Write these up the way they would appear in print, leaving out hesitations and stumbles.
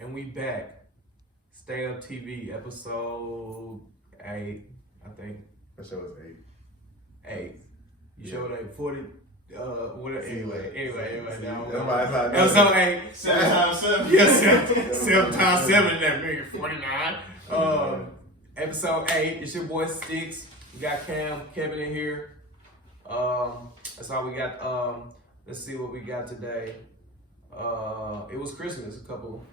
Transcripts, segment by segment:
And we back. Stay Up TV, episode 8, I think. That show is 8. 8. You showed 8, 40. Whatever. Anyway. No. Episode 8. 7 times 7. Yeah, 7 times 7. That make it 49. Episode 8. It's your boy Sticks. We got Kevin in here. That's all we got. Let's see what we got today. It was Christmas a couple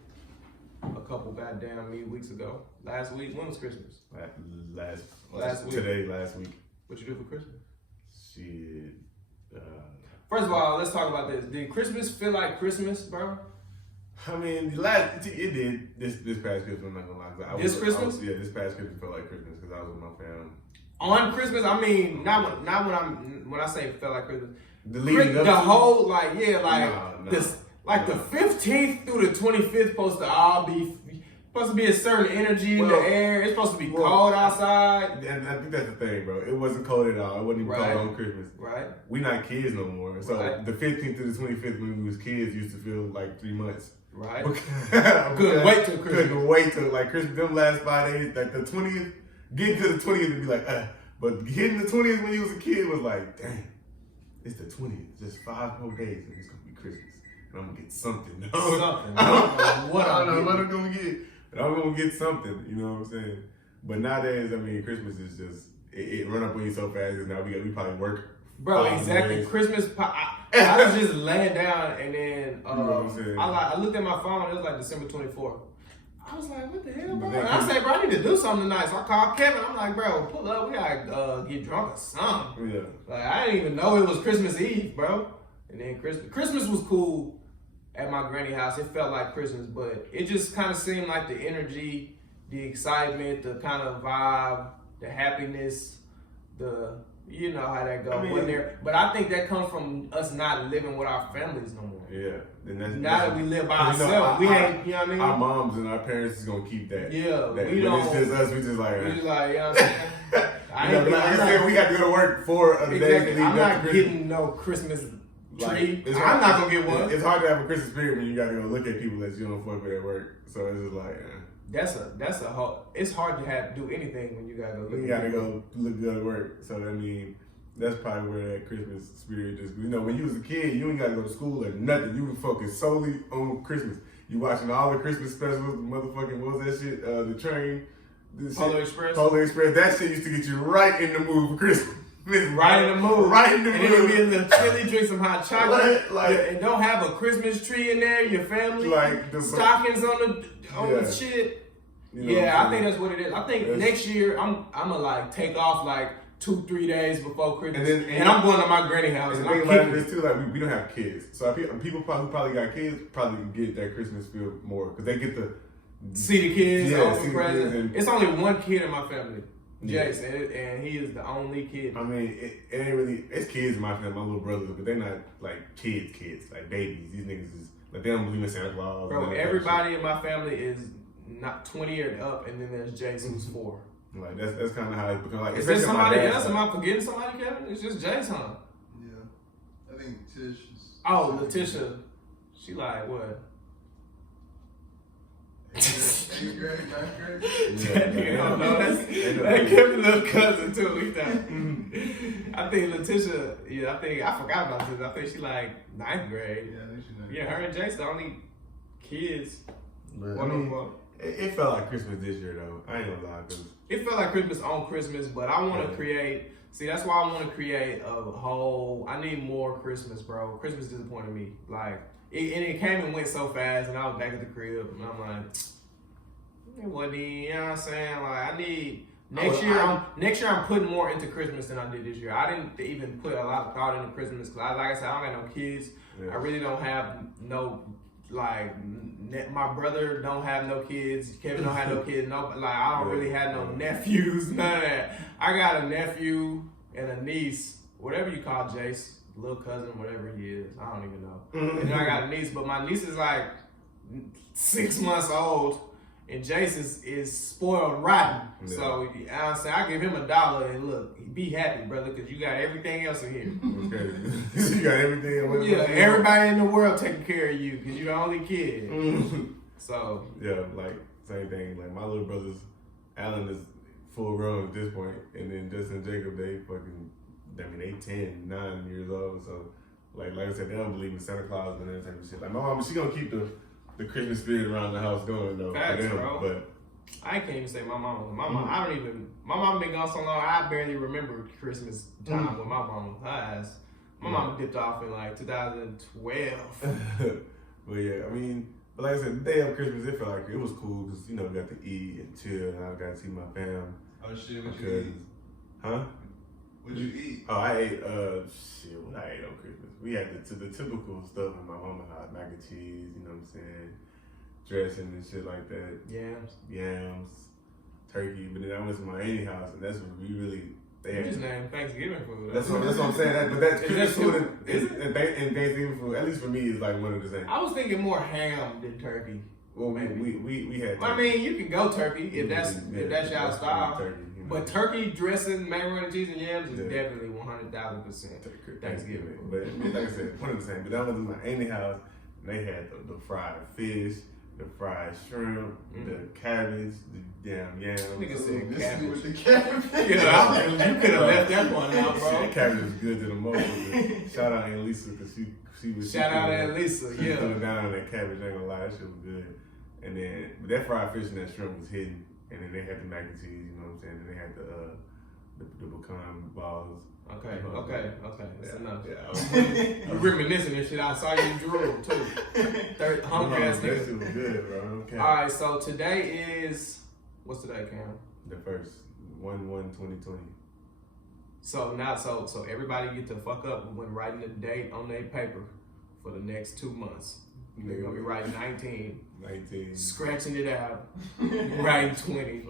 goddamn weeks ago. Last week. When was Christmas? Last week. Last week. What you do for Christmas? Shit. First of all, let's talk about this. Did Christmas feel like Christmas, bro? I mean, it did this past Christmas. I'm not gonna lie. This Christmas? This past Christmas felt like Christmas because I was with my family. On Christmas, I mean, not when I say felt like Christmas. The whole the 15th through the 25th supposed to be a certain energy in the air. It's supposed to be cold outside. And I think that's the thing, bro. It wasn't cold at all. It wasn't even cold on Christmas. Right. We not kids no more. So the 15th to the 25th when we was kids used to feel like 3 months. Right. Couldn't wait till Christmas. Couldn't wait till like Christmas. Them last 5 days, like the 20th, getting to the 20th and be like, But hitting the 20th when you was a kid was like, dang, it's the 20th. Just 5 more days and it's gonna be Christmas. And I'm gonna get something. I don't know what I'm gonna get. But I'm gonna get something, you know what I'm saying? But nowadays, I mean, Christmas is just, it run up on you so fast because now we probably work. Bro, exactly. Christmas, I was just laying down and then you know what I'm saying? I looked at my phone, it was like December 24th. I was like, what the hell, bro? And I said, bro, I need to do something tonight. So I called Kevin. I'm like, bro, pull up. We gotta get drunk or something. Yeah. Like, I didn't even know it was Christmas Eve, bro. And then Christmas was cool at my granny house. It felt like Christmas, but it just kind of seemed like the energy, the excitement, the kind of vibe, the happiness, you know how that goes. I mean, but I think that comes from us not living with our families no more. Yeah. Now that we live by ourselves, we ain't, you know what I mean? Our moms and our parents is gonna keep that. Yeah, we don't. It's just us, we just like, you know what I'm saying? like I said, we got to go to work for a day. I'm not getting no Christmas tree. I'm not gonna get one. It's hard to have a Christmas spirit when you gotta go look at people that you don't fuck with at work. So it's just like, that's a whole. It's hard to do anything when you gotta go. You gotta go look good at work. So I mean, that's probably where that Christmas spirit just. You know, when you was a kid, you ain't gotta go to school or nothing. You was focused solely on Christmas. You watching all the Christmas specials, motherfucking what was that shit? The train, Polar Express. Polar Express. That shit used to get you right in the mood for Christmas. Right in the mood. Right in the mood. And it would be a little chili, drink some hot chocolate, and don't have a Christmas tree in there. Your family, like the stockings on the shit. You know I think that's what it is. I think next year I'm gonna like take off like 2-3 days before Christmas, and I'm going to my granny house. And I'm like this too, like we don't have kids, so people who probably got kids probably get that Christmas feel more because they get to see the kids, open see presents. It's only one kid in my family. Jason, and he is the only kid. I mean, it ain't really. It's kids in my family, my little brothers, but they're not like kids, like babies. These niggas is like they don't believe in Santa Claus. Bro, everybody in my family is not 20 or up, and then there's Jason who's 4. Like that's kind of how it become. Like, is there somebody else? Am I forgetting somebody, Kevin? It's just Jason. Yeah, I think Tish is. Oh, Letitia. She like what? 8th grade, 9th grade? That nigga don't know. That Kevin little cousin too. He thought. I think Letitia. Yeah, I forgot about this. I think she like 9th grade. Yeah, I think she's 9th grade. Yeah, her and Jason the only kids. But, I mean, it felt like Christmas this year though. I ain't gonna lie, cause it felt like Christmas on Christmas, but I want to create. See, that's why I want to create a whole. I need more Christmas, bro. Christmas disappointed me. Like, it came and went so fast, and I was back at the crib, and I'm like, it wasn't. You know what I'm saying? Like, I need next year. I'm putting more into Christmas than I did this year. I didn't even put a lot of thought into Christmas because, like I said, I don't got no kids. Yeah. I really don't have no. Like, my brother don't have no kids. Kevin don't have no kids. No, like, I don't really have no nephews. None of that. I got a nephew and a niece, whatever you call Jace, little cousin, whatever he is. I don't even know. And then I got a niece, but my niece is like 6 months old, and Jace is spoiled rotten. Yeah. So I give him $1 and look, be happy, brother, because you got everything else in here. Okay. You got everything. Yeah, everybody in the world taking care of you because you're the only kid. So Yeah, like same thing. Like my little brothers, Alan is full grown at this point, and then Justin and Jacob, they fucking, I mean, they 10, 9 years old. So, like I said, they don't believe in Santa Claus and that type of shit. Like my mom, she gonna keep the Christmas spirit around the house going though. Facts, for them, bro. But I can't even say my mama. My mom, I don't even. My mom been gone so long, I barely remember Christmas time with my mama. Her ass. My mama dipped off in like 2012. but yeah, I mean, but like I said, the day of Christmas, it felt like it was cool because we got to eat and chill, and I got to see my fam. Oh shit, what my you eat? cousins. Huh? What'd you eat? Oh, I ate shit. What I ate on Christmas? We had the typical stuff in my mama's house: mac and cheese. You know what I'm saying? Dressing and shit like that. Yams, turkey. But then I went to my auntie's house, and that's when we really. You just named Thanksgiving food. That's what I'm saying. But that's Is Christmas that food too? and Thanksgiving food. At least for me, is like one of the same. I was thinking more ham than turkey. Well, we had. I mean, you can go turkey if that's y'all style. Turkey, But turkey dressing, macaroni and cheese, and yams is Yeah. definitely 100,000% Thanksgiving. But I mean, like I said, one of the same. But I went to my auntie's house, and they had the fried fish, the fried shrimp, the cabbage, the damn yams. Nigga said This cabbage. with the cabbage. Yeah, you could have left that one out, That bro. cabbage was good to the most. Shout out Aunt Lisa because she was. Shout out Aunt Lisa, She yeah. threw it down on that cabbage. I ain't gonna lie, that shit was good. And then, but that fried fish and that shrimp was hidden. And then they had the mac and cheese. You know what I'm saying? And they had the pecan balls. Okay. That's enough. Yeah, You reminiscing and shit. I saw you drool too. Hungry ass That shit nigga. was good, bro. Okay. All right, so today is what's today, Cam? The first 1/1/2020. So everybody get to fuck up when writing the date on their paper for the next 2 months. They're gonna be writing 19, 19. scratching it out, writing 20.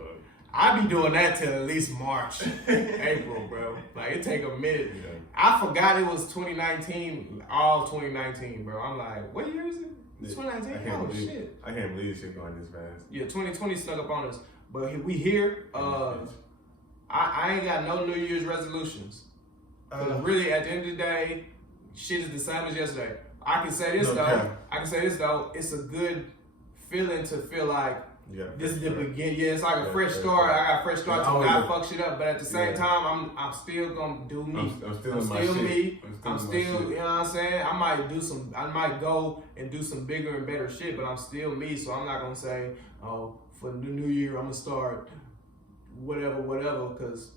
I be doing that till at least March, April, bro. Like it take a minute. Yeah. I forgot it was 2019, all 2019, bro. I'm like, what year is it? It's 2019. Oh shit. I can't believe this shit going this fast. Yeah, 2020 snuck up on us, but we here. I ain't got no New Year's resolutions. 'Cause really, at the end of the day, shit is the same as yesterday. I can say this though. It's a good feeling to feel like this is the beginning. Yeah, it's like a fresh start. I got a fresh start to not fuck shit up. But at the same time, I'm still gonna do me. I'm still I'm in my still shit. me. I'm I'm still still, in my shit. you know what I'm saying? I might go and do some bigger and better shit, but I'm still me. So I'm not gonna say, oh, for the new year, I'm gonna start whatever, because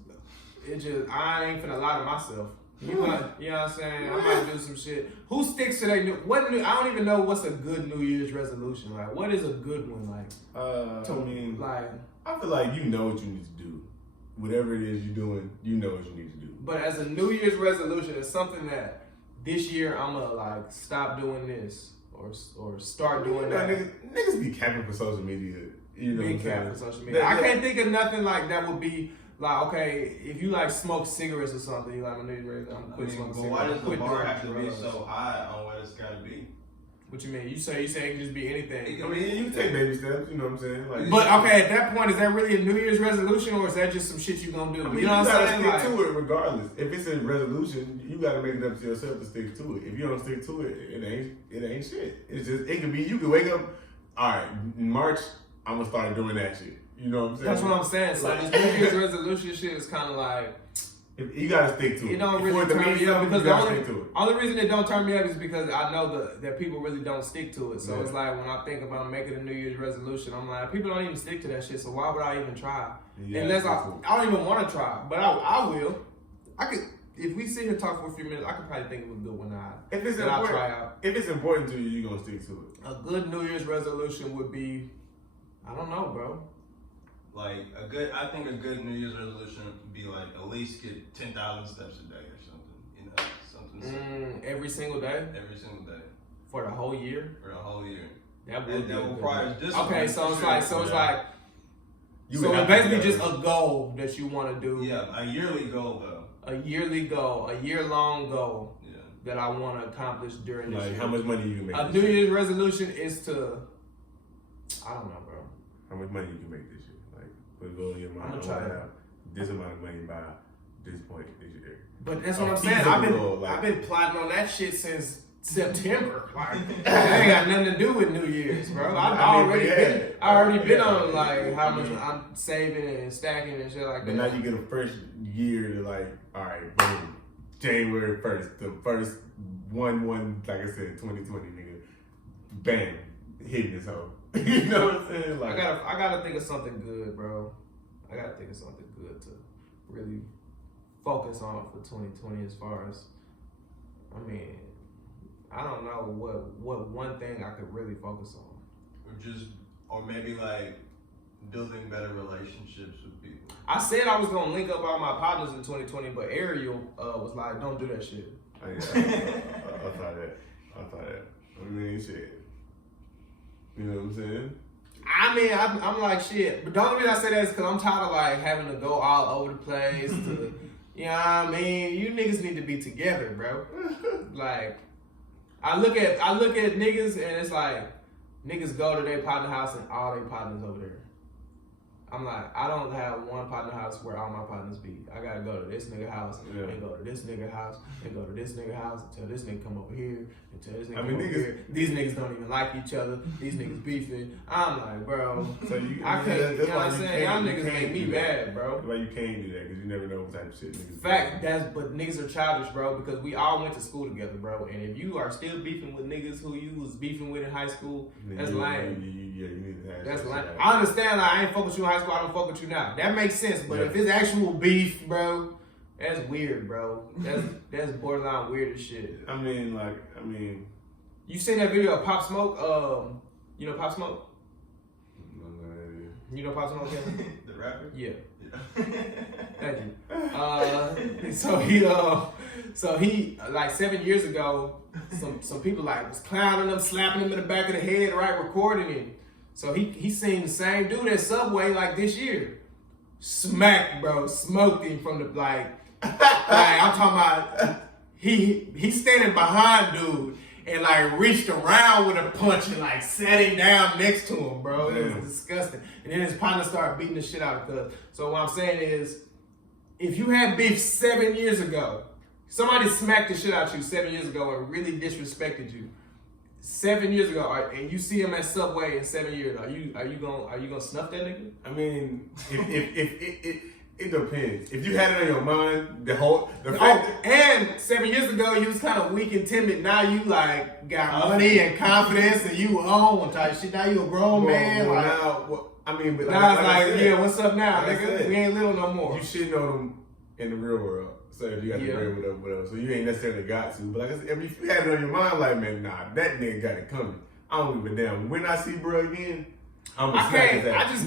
I ain't finna lie to myself. You know what I'm saying? I might do some shit. Who sticks to their I don't even know what's a good New Year's resolution. Like, what is a good one? Like, I feel like you know what you need to do. Whatever it is you're doing, you know what you need to do. but as a New Year's resolution, it's something that this year I'm gonna like stop doing this or start doing that. Niggas be capping for social media. You know Big what I'm cap saying? for social media. I can't think of nothing like that would be like, okay, if you like smoke cigarettes or something, you like my New Year's resolution, I'm quit smoking But cigarettes. why does the Quit bar doing have to be drugs. so high on what it's gotta be? What you mean? You say it can just be anything. I mean, you can take baby steps. You know what I'm saying? Like, But okay, at that point, is that really a New Year's resolution, or is that just some shit you gonna do? I mean, You know what I'm saying? gotta stick Like, to it regardless. If it's a resolution, you gotta make it up to yourself to stick to it. If you don't stick to it, it ain't shit. It's just you can wake up. All right, in March, I'm gonna start doing that shit. You know what I'm saying? that's what I'm saying. So Like- this New Year's resolution shit is kind of like You gotta stick to it. it don't Before really it turn means me up something, because you the gotta stick to it. only reason it don't turn me up is because I know that people really don't stick to it. So Yeah. it's like when I think about making a New Year's resolution, I'm like, people don't even stick to that shit. So why would I even try? Yeah, Unless stick to it. I don't even want to try, but I will. I could. If we sit here and talk for a few minutes, I could probably think of a good one If it's that I'll important, try out. if it's important to you, you gonna stick to it. A good New Year's resolution would be, I don't know, bro. Like I think a good New Year's resolution would be like at least get 10,000 steps a day or something. You know, something simple. Every single day Every single day for the whole year. for a whole year. That would be a That good requires one. discipline. Okay, so for it's sure. like, so it's like, You so would it's have to basically do just that. a goal that you want to do. Yeah, a yearly goal though. A yearly goal, a year-long goal Yeah. that I want to accomplish during this Like year. how much money you can make. A this New year? Year's resolution is to, I don't know, bro. How much money you can make this year? Like put a goal in your mind. I'ma I try want it. to have this amount of money by this point this year. But that's what A I'm saying. feasible goal, like- I've been plotting on that shit since September. Like, that ain't got nothing to do with New Year's, bro. I already been on like how much I'm saving and stacking and shit like But that. now you get a first year to like, all right, boom, January 1st, the first 1/1, like I said, 2020, nigga, bam, hitting this hoe. You know what I'm saying? Like, I gotta think of something good, bro. I gotta think of something good to really focus on for 2020 as far as, I mean, I don't know what one thing I could really focus on. Or maybe like building better relationships with people. I said I was gonna link up all my partners in 2020, but Ariel was like, "Don't do that shit." I thought that. I mean, shit. You know what I'm saying? I mean, I'm like shit, but the only reason I say that is because I'm tired of like having to go all over the place. You know what I mean? You niggas need to be together, bro. Like, I look at niggas and it's like niggas go to their partner house and all their partners over there. I'm like, I don't have one partner house where all my partners be. I gotta go to this nigga house and go to this nigga house and go to this nigga house until this nigga come over here, until this nigga come over here. These niggas don't even like each other. These niggas beefing. I'm like, bro, So you, I can't, you know what I'm saying? Y'all niggas make me mad, bro. That's why you can't do that, because you never know what type of shit niggas Fact, but niggas are childish, bro, because we all went to school together, bro. And if you are still beefing with niggas who you was beefing with in high school, that's lame. You need to have That's shit lame. like I understand, like, I ain't fuck with you in high school, I don't fuck with you now. That makes sense, but if it's actual beef, bro, that's weird, bro. That's borderline weird as shit. I mean, You seen that video of Pop Smoke? You know Pop Smoke? You know Pop Smoke? The rapper? Yeah. Yeah. Thank you. So he like 7 years ago, some people like was clowning him, slapping him in the back of the head, right, recording him. So he seen the same dude at Subway like this year. Smacked, bro, smoked him from the like I'm talking about he's standing behind dude and like reached around with a punch and like sat him down next to him, bro. It was disgusting. And then his partner started beating the shit out of Cuz. So what I'm saying is, if you had beef 7 years ago, somebody smacked the shit out of you 7 years ago and really disrespected you 7 years ago, and you see him at Subway in 7 years, are you gonna snuff that nigga? I mean, if it depends. If you had it on your mind, the fact and 7 years ago you was kind of weak and timid. Now you like got money and confidence, and you own type shit. Now you a grown man. Well, like, now, I mean, but now it's I like, said, yeah, what's up now, like I nigga? said, We ain't little no more. you shitting on them in the real world. So if you got the bread, whatever. So you ain't necessarily got to. But like I said, if you had it on your mind, like, man, nah, that nigga got it coming. I don't give a damn. When I see bro again, I'm gonna smack his ass. I just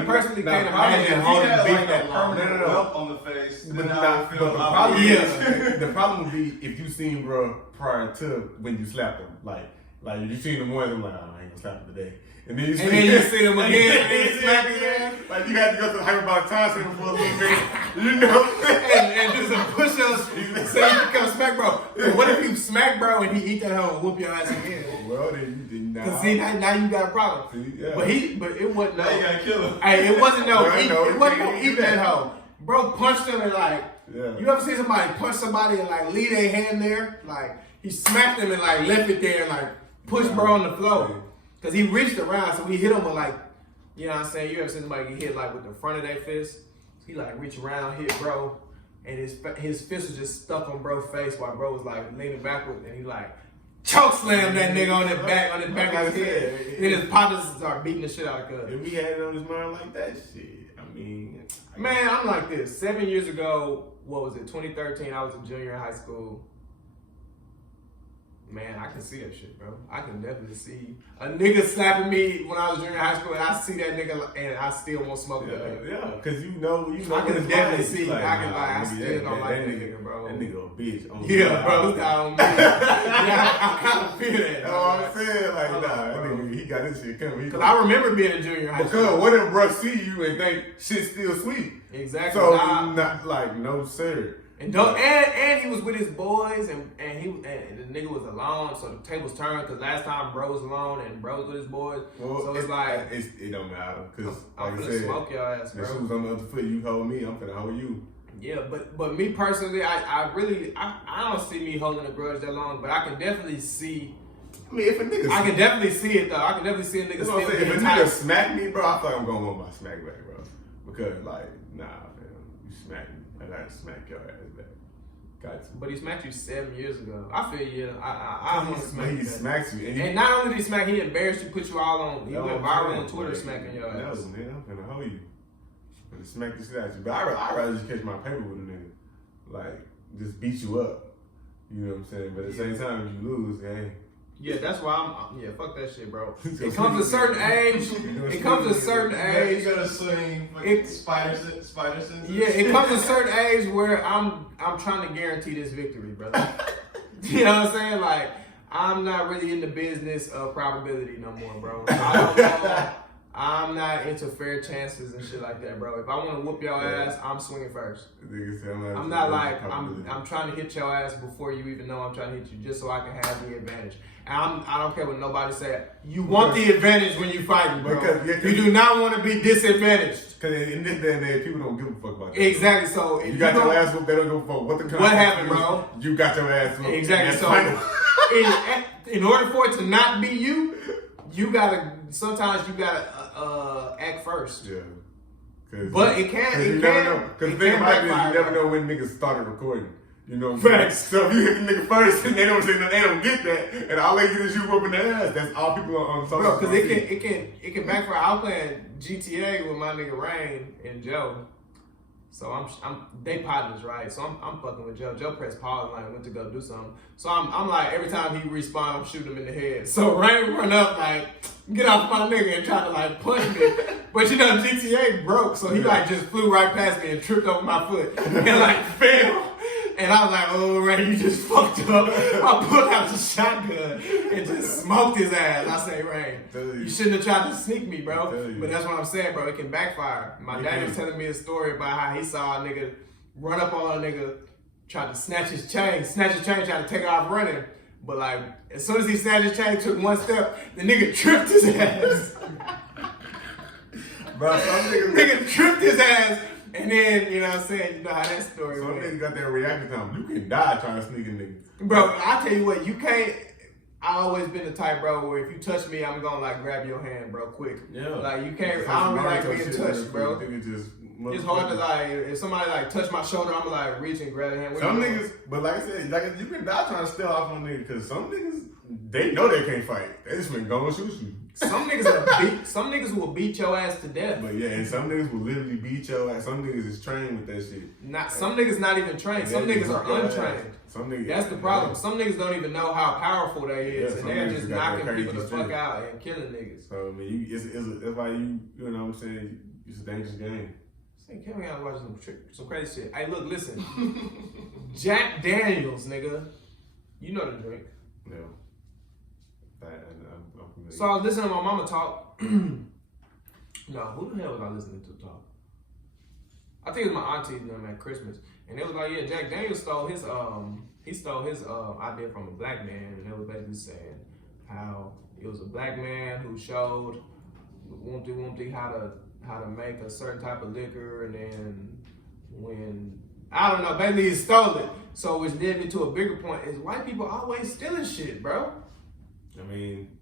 me personally can't imagine holding had beef like that a long. permanent welt on the face. But Then the I feel problem obligated. the problem would be if you seen bro prior to when you slapped him. Like you seen him once, I'm like, oh, I ain't gonna slap him today. And then you see him again, and then smack his ass. Like you had to go to the hyperbolic time center for a little bit, you know? and do some push-ups so you become smack bro. But what if you smack bro and he eat that hoe and whoop your ass again? Well, then you did not. Cause see, now you got a problem. See, yeah. But it wasn't Now you gotta kill him. Hey, it wasn't no I eat. know, It wasn't you no can't eat do that. that hoe. Bro punched him and like, Yeah. you ever see somebody punch somebody and like leave their hand there? Like he smacked him and like left it there and like pushed bro on the floor. Cause he reached around, so he hit him with like, you know what I'm saying? You ever seen somebody get hit like with the front of their fist? He like reached around, hit bro, and his fist was just stuck on bro's face while bro was like leaning backward, and he like choke slammed that nigga on his back of his head. Then his partners start beating the shit out of Cuz. If he had it on his mind like that shit, I mean, Man, I'm like this. 7 years ago, what was it? 2013. I was a junior in high school. Man, I can see that shit, bro. I can definitely see a nigga slapping me when I was junior in high school, and I see that nigga, and I still won't smoke that nigga. Yeah, because you know. I can definitely see. Like, I still that, don't like that nigga, nigga, bro. That nigga a bitch. On Yeah, bro, it's down on me. Yeah, I kind of feel that. You know what I'm saying? Like, Hold nah, on, that bro. nigga, he got this shit coming. Because I remember being a junior in high school. Because what if bro see you and think shit's still sweet? Exactly. So, Nah. not like, no, sir. And he was with his boys, and the nigga was alone, so the tables turned, because last time bro was alone and bro was with his boys. Well, so it's like, it don't matter. Because, I'm like I finna said, smoke your ass, the bro. shoes on the other foot, you hold me, I'm finna hold you. Yeah, but me personally, I really don't see me holding a grudge that long, but I can definitely see. I mean, if a nigga, I can definitely see it though. I can definitely see a nigga that's what I'm still saying. If a being nigga tight. smack me, bro, I feel like I'm gonna want my smack back, bro. Because like, nah, man, you smack me, I gotta smack your ass back. Got to. But he smacked you 7 years ago. I feel you. I want to smack He you. smacks you, And not only did he smack, he embarrassed you, put you all on. He That's went what I'm viral saying. on Twitter Like, smacking your no, ass. man, I'm finna hold you. I'm finna smack the shit out you. But I'd rather just catch my paper with a nigga. Like, just beat you up. You know what I'm saying? But at the same time, if you lose, hey. Yeah, that's why I'm. Fuck that shit, bro. It comes to a certain age. It comes to a certain age. You gotta swing It- spider senses. Yeah, it comes to a certain age where I'm trying to guarantee this victory, brother. You know what I'm saying? Like, I'm not really in the business of probability no more, bro. I don't know. I'm not into fair chances and shit like that, bro. If I want to whoop your ass, I'm swinging first. Nigga say I'm not like I'm trying to hit your ass before you even know I'm trying to hit you, just so I can have the advantage. And I don't care what nobody said. You want the advantage when you fight, bro. You do not want to be disadvantaged. Because in this day and age, people don't give a fuck about that. Exactly. So if You got your ass whooped, they don't give a fuck what the What happened, bro? You got your ass whooped. Exactly. That's So final. in order for it to not be you, sometimes you gotta act first. Yeah. But it can. Because you It never can. know. Because It the thing can about it is, backfire. you never know when niggas started recording. You know what I'm Facts. saying? So if you hit the nigga first and they don't say nothing, they don't get that, and all they get is you whooping their ass. That's all people on social. Bro, because media. it can backfire. I was playing GTA with my nigga Rain and Joe. So they partners, right? So I'm fucking with Joe. Joe pressed pause and like went to go do something. So I'm like, every time he respawn, I'm shooting him in the head. So Rain run up like, get off my nigga and try to like punch me. But you know GTA broke, so he like just flew right past me and tripped over my foot and like fell. And I was like, oh, Ray, you just fucked up. I pulled out the shotgun and just smoked his ass. I say, Ray, you shouldn't have tried to sneak me, bro. But that's what I'm saying, bro. It can backfire. My dad was telling me a story about how he saw a nigga run up on a nigga, tried to snatch his chain, tried to take off running. But like, as soon as he snatched his chain, took one step, the nigga tripped his ass. Bro, some niggas, Nigga tripped his ass. And then, you know what I'm saying, you know how that story some went. niggas got that reaction time. You can die trying to sneak a nigga. Bro, I tell you what, you can't. I always been the type, bro, where if you touch me, I'm gonna like grab your hand, bro, quick. Yeah. Like you can't. I don't like being touched, bro. It's hard to like if somebody like touch my shoulder, I'm gonna like reach and grab their hand. Some niggas, but like I said, like you can die trying to steal off on niggas because some niggas they know they can't fight. They just been going shoot you. Some niggas will beat your ass to death. But yeah, and some niggas will literally beat your ass. Some niggas is trained with that shit. Some niggas not even trained. Some niggas are untrained. Some niggas. That's the problem. Some niggas don't even know how powerful they is, Yeah, and some they're niggas just got that knocking crazy people the strength. fuck out and killing niggas. So I mean, it's why you know what I'm saying. It's a dangerous game. Hey, Kevin gotta watch some crazy shit. Hey, look, listen. Jack Daniels, nigga. You know the drink. No. I'm familiar. So I was listening to my mama talk. No, who the hell was I listening to talk? I think it was my auntie and them at Christmas. And they was like, yeah, Jack Daniels stole his idea from a black man, and they was basically saying how it was a black man who showed Wompty how to make a certain type of liquor, and then when I don't know, basically he stole it. So which led me to a bigger point is white people always stealing shit, bro. I mean,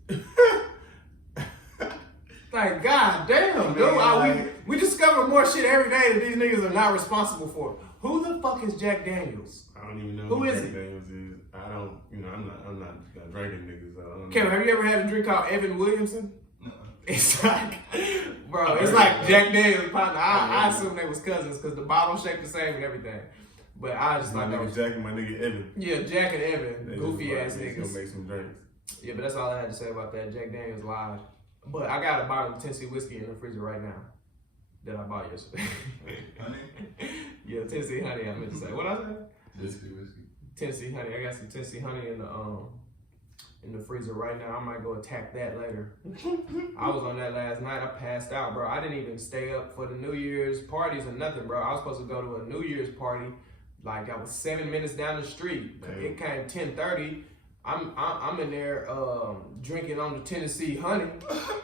Like, god damn, dude. We discover more shit every day that these niggas are not responsible for. Who the fuck is Jack Daniels? I don't even know Who is Jack it? Daniels is. I don't, I'm not drinking niggas. So I don't know. Kevin, have you ever had a drink called Evan Williamson? No. It's like, bro, it's like Jack Daniels' partner. I assume they was cousins because the bottle shaped the same and everything. But I just My like nigga Jack and my nigga Evan. yeah, Jack and Evan, They goofy ass just niggas. gonna make some drinks. Yeah, but that's all I had to say about that. Jack Daniels lied. But I got a bottle of Tennessee whiskey in the freezer right now that I bought yesterday. Honey? Yeah, Tennessee honey. I meant to say. What I said? Whiskey. Tennessee honey. I got some Tennessee honey in the freezer right now. I might go attack that later. I was on that last night. I passed out, bro. I didn't even stay up for the New Year's parties or nothing, bro. I was supposed to go to a New Year's party. Like I was 7 minutes down the street. Damn. It came 10:30. I'm in there drinking on the Tennessee honey.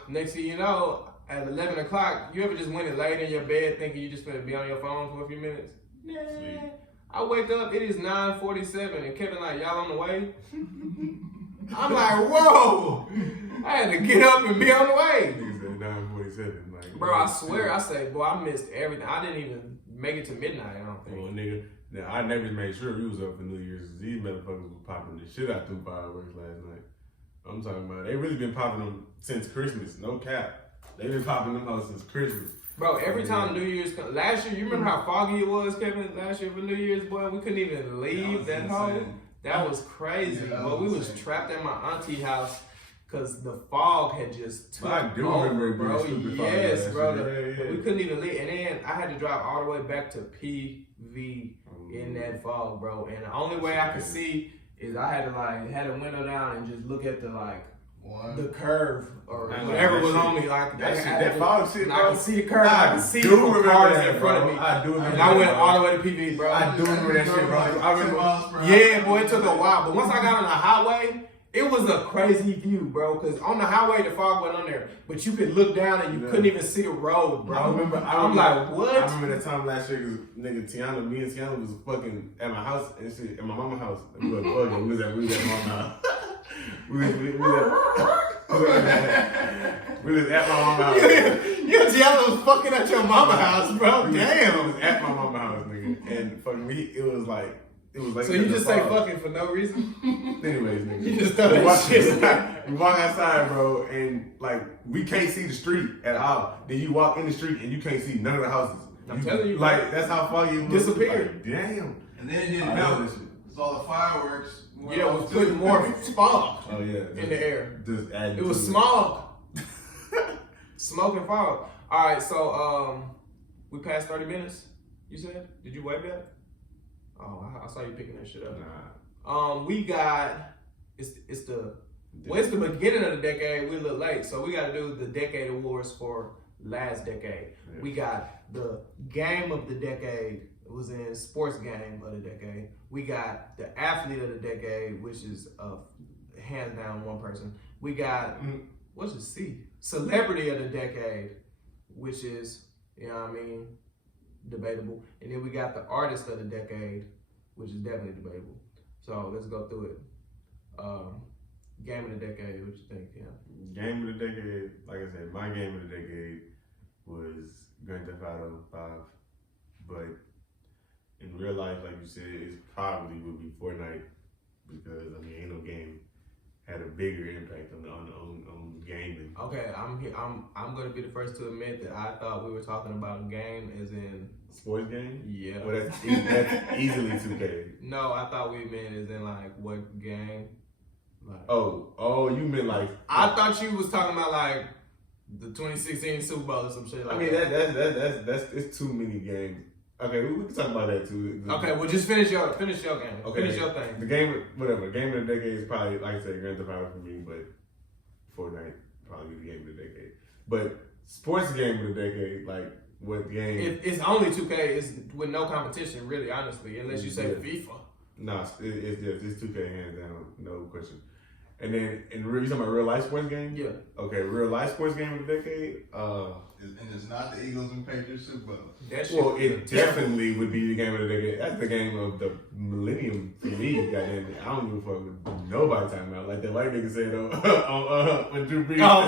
Next thing you know, at 11 o'clock, you ever just went and laid in your bed thinking you just gonna be on your phone for a few minutes? Nah. Sweet. I wake up, it is 9:47, and Kevin like, y'all on the way? I'm like, whoa! I had to get up and be on the way. Niggas said 9:47. Like, Bro, I swear, I say, boy, I missed everything. I didn't even make it to midnight, I don't Well, think. nigga, now I never made sure we was up for New Year's. These motherfuckers was popping the shit out through fireworks last night. I'm talking about, they really been popping them since Christmas, no cap. They been popping them out since Christmas. Bro, every time New Year's come, last year, you remember how foggy it was, Kevin? Last year for New Year's, boy, we couldn't even leave that hole. That was crazy. Yeah, that But we was insane. trapped at my auntie house because the fog had just took I do over, remember it being bro. stupid foggy Yes, last bro. year. Yeah. We couldn't even leave. And then I had to drive all the way back to PV in that fog, bro. And the only way I could see is I had to had a window down and just look at the the curve or Man, whatever that was shit- on me. Like that I shit, had that to- fog shit, and I bro. could see the curve. I could see do the remember cars that, in front of bro. me. I do remember And I went that, all the way to PV, bro. I do remember that shit, bro. I remember. Yeah, boy, it took a while. But once I got on the highway, it was a crazy view, bro. Because on the highway, the fog wasn't on there. But you could look down and you couldn't even see the road, bro. I remember. I'm like, what? I remember that time last year, cause nigga Tiana, me and Tiana was fucking at my house and shit, at my mama's house. We was fucking. We was at my mama's house. we was at my mama's house. Yeah, Tiana was fucking at your mama's house, bro. We Damn. was at my mama's house, nigga, and fucking it was like. So you just say fucking for no reason? Anyways, nigga. You just throw we that walk shit. outside, we walk outside, bro, and we can't see the street at all. Then you walk in the street and you can't see none of the houses. I'm telling you, like that's how foggy it was. Disappeared. Like, damn. And then you I know, love this shit. it's all the fireworks. Yeah, it was putting more smog Oh yeah. in the air. Just add It was to smog. Smoke and fog. All right, so we passed 30 minutes, you said? Did you wave that? Oh, I saw you picking that shit up. Nah. We got it's the beginning of the decade. We're a little late, so we got to do the decade awards for last decade. Yeah. We got the game of the decade. It was in sports game of the decade. We got the athlete of the decade, which is hands down one person. We got what's the C? Celebrity of the decade, which is debatable. And then we got the artist of the decade, which is definitely debatable. So let's go through it. Game of the decade, what you think? Yeah. Game of the decade, like I said, my game of the decade was Grand Theft Auto 5, but in real life, like you said, it probably would be Fortnite because ain't no game had a bigger impact on gaming. Okay, I'm gonna be the first to admit that I thought we were talking about game as in Sports game? yeah. Well, that's easily 2K. No, I thought we meant as in like what game. Like, Oh, you meant like? I thought you was talking about like the 2016 Super Bowl or some shit like I mean that. that's it's too many games. Okay, we can talk about that too. Okay, well just finish your game. Okay. Finish your thing. The game of the decade is probably, like I said, Grand Theft Auto for me, but Fortnite probably the game of the decade. But sports game of the decade, like what game? It's only 2K. It's with no competition, really, honestly, unless you say Yeah. FIFA. No, it's 2K hands down, no question. And then you talking about real life sports game? Yeah. Okay, real life sports game of the decade. And it's not the Eagles and Patriots Super Bowl. That shit. Well, it definitely would be the game of the decade. That's the game of the millennium for me. Goddamn it, I don't give a fuck with nobody talking about like that white nigga said when Drew Brees. Oh,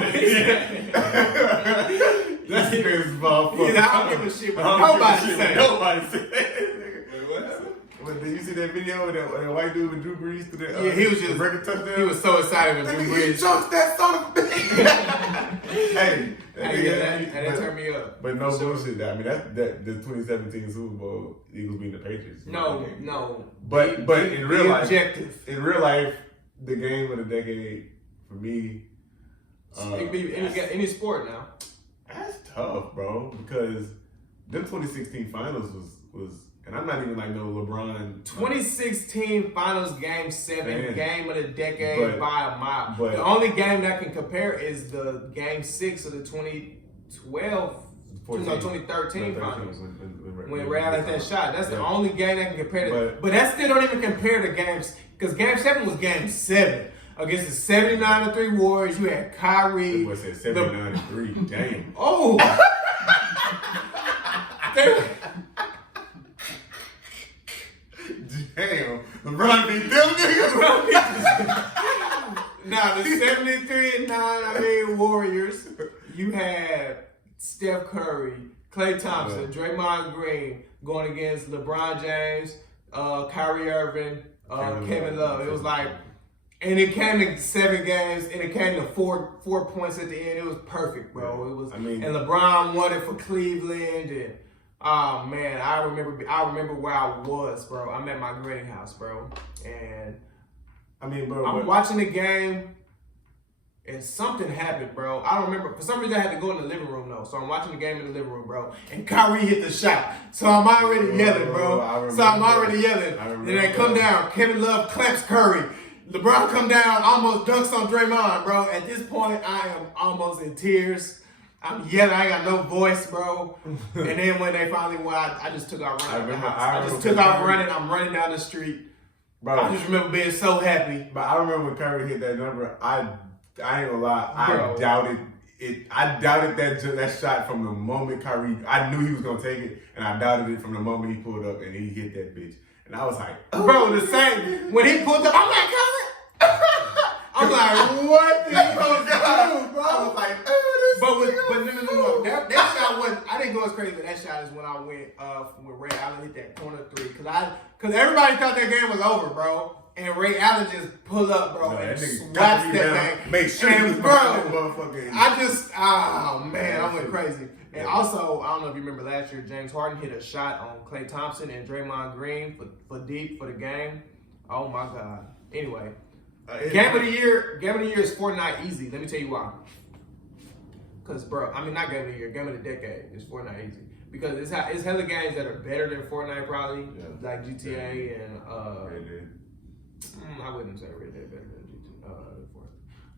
That's the greatest ball. Yeah, I don't give a shit what nobody say. Nobody said. Wait, what happened? But did you see that video with that white dude with Drew Brees to the Yeah, he was just record touchdown? He was so excited when Drew He Brees. jumps that son of a bitch. Hey, That turned me up. But no bullshit. I mean, that's the 2017 Super Bowl, Eagles beating the Patriots. No. But in real life, objective. in real life, the game of the decade for me. It could be any sport now. That's tough, bro, because them 2016 finals was, and I'm not even like no LeBron. 2016 Finals Game 7, Man. game of the decade by a mile. but- The only game that can compare is the Game 6 of the 2012, 2013 Finals. When Ray Allen that shot. That's the only game that can compare to. But that still don't even compare to games, because Game 7 was Game 7. Against the 79-3 Warriors, you had Kyrie. It said 79-3. Damn. Oh! LeBron beat them niggas. Now the 73-9 Warriors, you had Steph Curry, Klay Thompson, Draymond Green going against LeBron James, Kyrie Irving, Kevin Love. It was like, and it came to 7 games, and it came to four points at the end. It was perfect, bro. It was, and LeBron won it for Cleveland, and oh man, I remember where I was, bro. I'm at my granny house, bro, and bro, I'm watching the game, and something happened, bro. I don't remember. For some reason, I had to go in the living room, though. So I'm watching the game in the living room, bro. And Kyrie hit the shot. So I'm already yelling, bro. And they come down. Kevin Love clamps Curry. LeBron come down, almost dunks on Draymond, bro. At this point, I am almost in tears. I'm yelling. I got no voice, bro. And then when they finally won, I just took out running. I just took out running. I'm running down the street. Bro, I just remember being so happy. But I remember when Curry hit that number. I ain't gonna lie. I doubted it. I doubted that shot from the moment Kyrie. I knew he was gonna take it, and I doubted it from the moment he pulled up and he hit that bitch. And I was like, bro, the same. When he pulled up, I'm like, I'm like, what did he go down, bro? I was like, no. That shot wasn't. I didn't go as crazy, but that shot is when I went when Ray Allen hit that corner 3, because everybody thought that game was over, bro. And Ray Allen just pulled up, bro, and swatched that thing. Make sure he was behind that motherfucker. I went crazy. And also, I don't know if you remember last year, James Harden hit a shot on Klay Thompson and Draymond Green for deep for the game. Oh my God. Anyway, game of the year is Fortnite easy. Let me tell you why. Because, bro, not game of the year, game of the decade is Fortnite easy. Because it's hella games that are better than Fortnite probably, like GTA and Red Dead. I wouldn't say Red Dead better than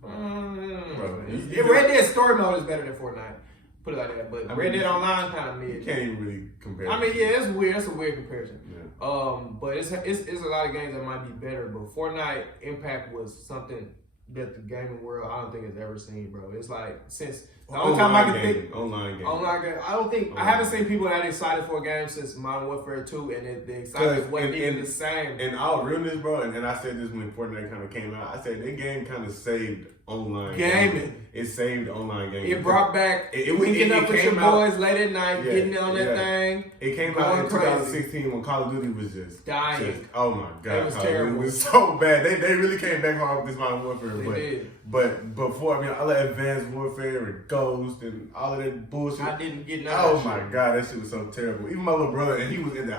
Fortnite. Red Dead story mode is better than Fortnite. Put it like that. But Red Dead Online kind of mid. You can't even really compare. It's weird. It's a weird comparison. Yeah. But it's a lot of games that might be better. But Fortnite Impact was something that the gaming world I don't think has ever seen, bro. It's like since the only time I can think online game. I don't think I haven't seen people that excited for a game since Modern Warfare 2, and the excitement wasn't even the same. And all realness, bro. And I said this when Fortnite kind of came out. I said that game kind of saved online gaming. It saved online gaming. It brought back waking up with your boys late at night, getting on that thing. It came out in 2016 when Call of Duty was just dying. Oh my God, it was terrible. It was so bad. They really came back hard with this Modern Warfare. But before, all that Advanced Warfare and Ghost and all of that bullshit. I didn't get none of that shit. My God, that shit was so terrible. Even my little brother, and he was in the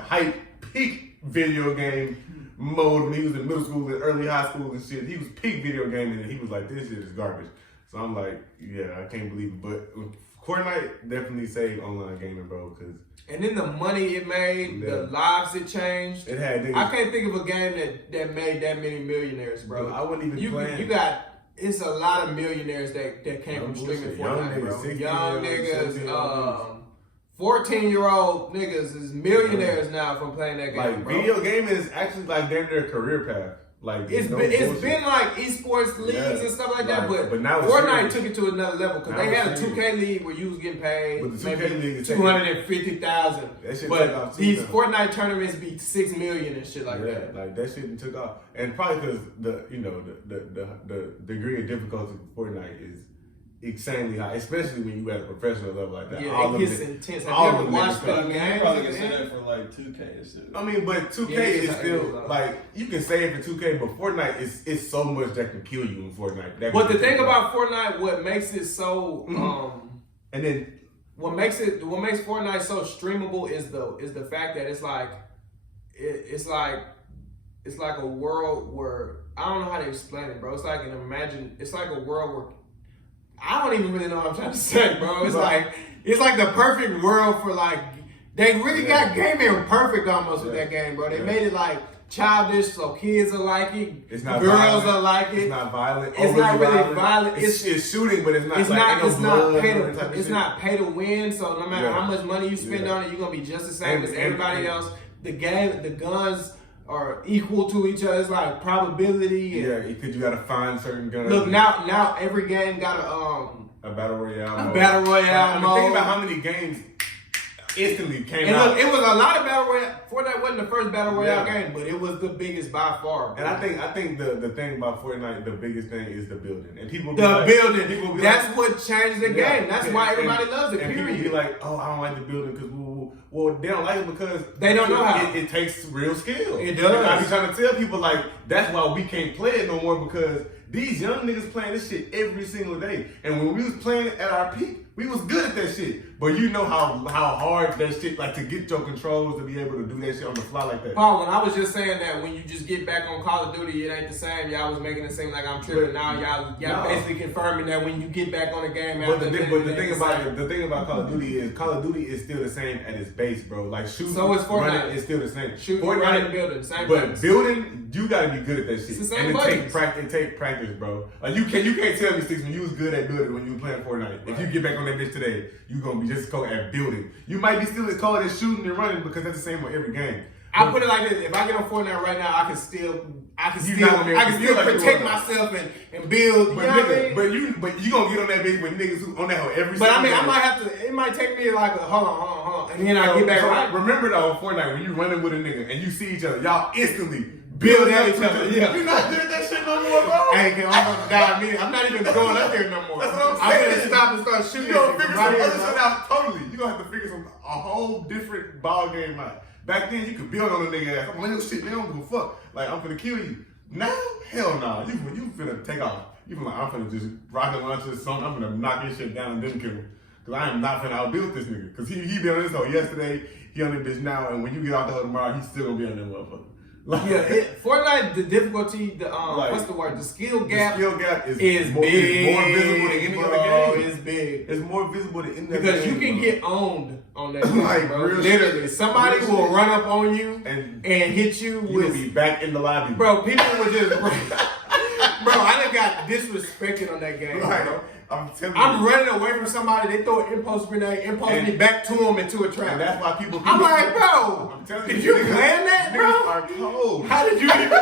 peak video game mode when he was in middle school and early high school and shit. He was peak video gaming, and he was like, this shit is garbage. So I'm like, yeah, I can't believe it. But Fortnite definitely saved online gaming, bro. And then the money it made, the lives it changed. It had. I can't think of a game that made that many millionaires, bro. I wouldn't even play. It's a lot of millionaires that came from streaming Fortnite, bro. Young niggas, 14-year-old niggas is millionaires now from playing that game, bro. Video gaming is actually like their career path. It's been like esports leagues and stuff like that, but now Fortnite took it to another level because they had a 2K league where you was getting paid maybe $250,000. But these Fortnite tournaments be $6 million and shit like that. Like that shit took off, and probably because the degree of difficulty for Fortnite is insanely high, especially when you at a professional level like that. Yeah, it gets intense. Have you ever watched the game? You probably can say that for like 2K and shit. But 2K is still like you can say it for 2K, but Fortnite is so much that can kill you in Fortnite. But the thing about Fortnite, what makes it so and then what makes Fortnite so streamable is the fact that it's like a world where I don't know how to explain it, bro. It's like a world where I don't even really know what I'm trying to say, bro. It's like the perfect world for like they really got gaming perfect almost with that game, bro. They made it like childish, so kids are like it. It's not girls violent. are like it. It's not violent. It's not really violent. It's shooting, but it's not. It's not pay to win. So no matter how much money you spend on it, you're gonna be just the same as everybody else. The guns are equal to each other. It's like probability. Because you gotta find certain guns. Look, now every game got a battle royale. Battle royale mode. Think about how many games instantly came And out. look, it was a lot of battle royale. Fortnite wasn't the first battle royale game, but it was the biggest by far. And I think the thing about Fortnite, the biggest thing is the building. And people be The like, building. people be That's like, what changed the yeah, game. That's and- why everybody loves it. And people Period. be like, oh, I don't like the building because well, they don't like it because They don't know how. It takes real skill. It does. And I be trying to tell people like that's why we can't play it no more because these young niggas playing this shit every single day. And when we was playing it at our peak, we was good at that shit. But you know how hard that shit, like to get your controls to be able to do that shit on the fly like that. Paul, when I was just saying that when you just get back on Call of Duty, it ain't the same. Y'all was making it seem like I'm tripping. Now y'all No. basically confirming that when you get back on the game. But the after thing about it, the thing about Call of Duty is still the same at its base, bro. Like shooting, So is Fortnite. running is still the same. Shooting, Fortnite, running, building, same but buttons. building, you gotta be good at that shit. It's the same and buttons. it take practice, bro. Like you can't tell me Six when you was good at building when you were playing Fortnite. If you get back on that bitch today, you gonna be just as cold at building. You might be still as cold at shooting and running because that's the same on every game. I put it like this: if I get on Fortnite right now, I can still protect myself and build. But You know what I mean? but you gonna get on that bitch with niggas who on that hoe every. But I mean, single I game. might have to. It might take me like a hold on, and then I get back right. Remember though, on Fortnite when you running with a nigga and you see each other, y'all instantly build at each each other, other. yeah. You're not good at that shit no more, bro. Hey, I'm gonna die immediately. I'm not even going up there no more. That's what I'm I'm saying. gonna stop and start shooting. You gonna figure some Right other here, shit bro. out totally. You gonna have to figure a whole different ball game out. Back then you could build on a nigga ass. I'm like, oh shit, they don't give a fuck. Like I'm finna kill you. Now, hell no. You finna take off. You finna I'm finna just rocket launch or something. I'm finna knock his shit down and then kill him. Cause I am not finna outbuild this nigga. Cause he been on this hoe yesterday, he on this bitch now, and when you get out the hoe tomorrow, he's still gonna be on that motherfucker. Like, Yeah, Fortnite, the difficulty, Like, what's the word? The skill the gap skill gap is is more, big. is more visible than any bro, other game. It's big. It's more visible than any other Because game. you can bro. get owned on that game, Like, bro. real Literally. shit. Somebody Real will shit. run up on you and and hit you you will with... be back in the lobby. Bro, people would just... Bro, I done got disrespected on that game, Like, bro. I'm telling I'm you. running away from somebody, they throw an impulse grenade, And- me back to them into a trap. And that's why people. I'm like, bro, I'm telling did you, you niggas- plan that, bro? Niggas are cold. How did you even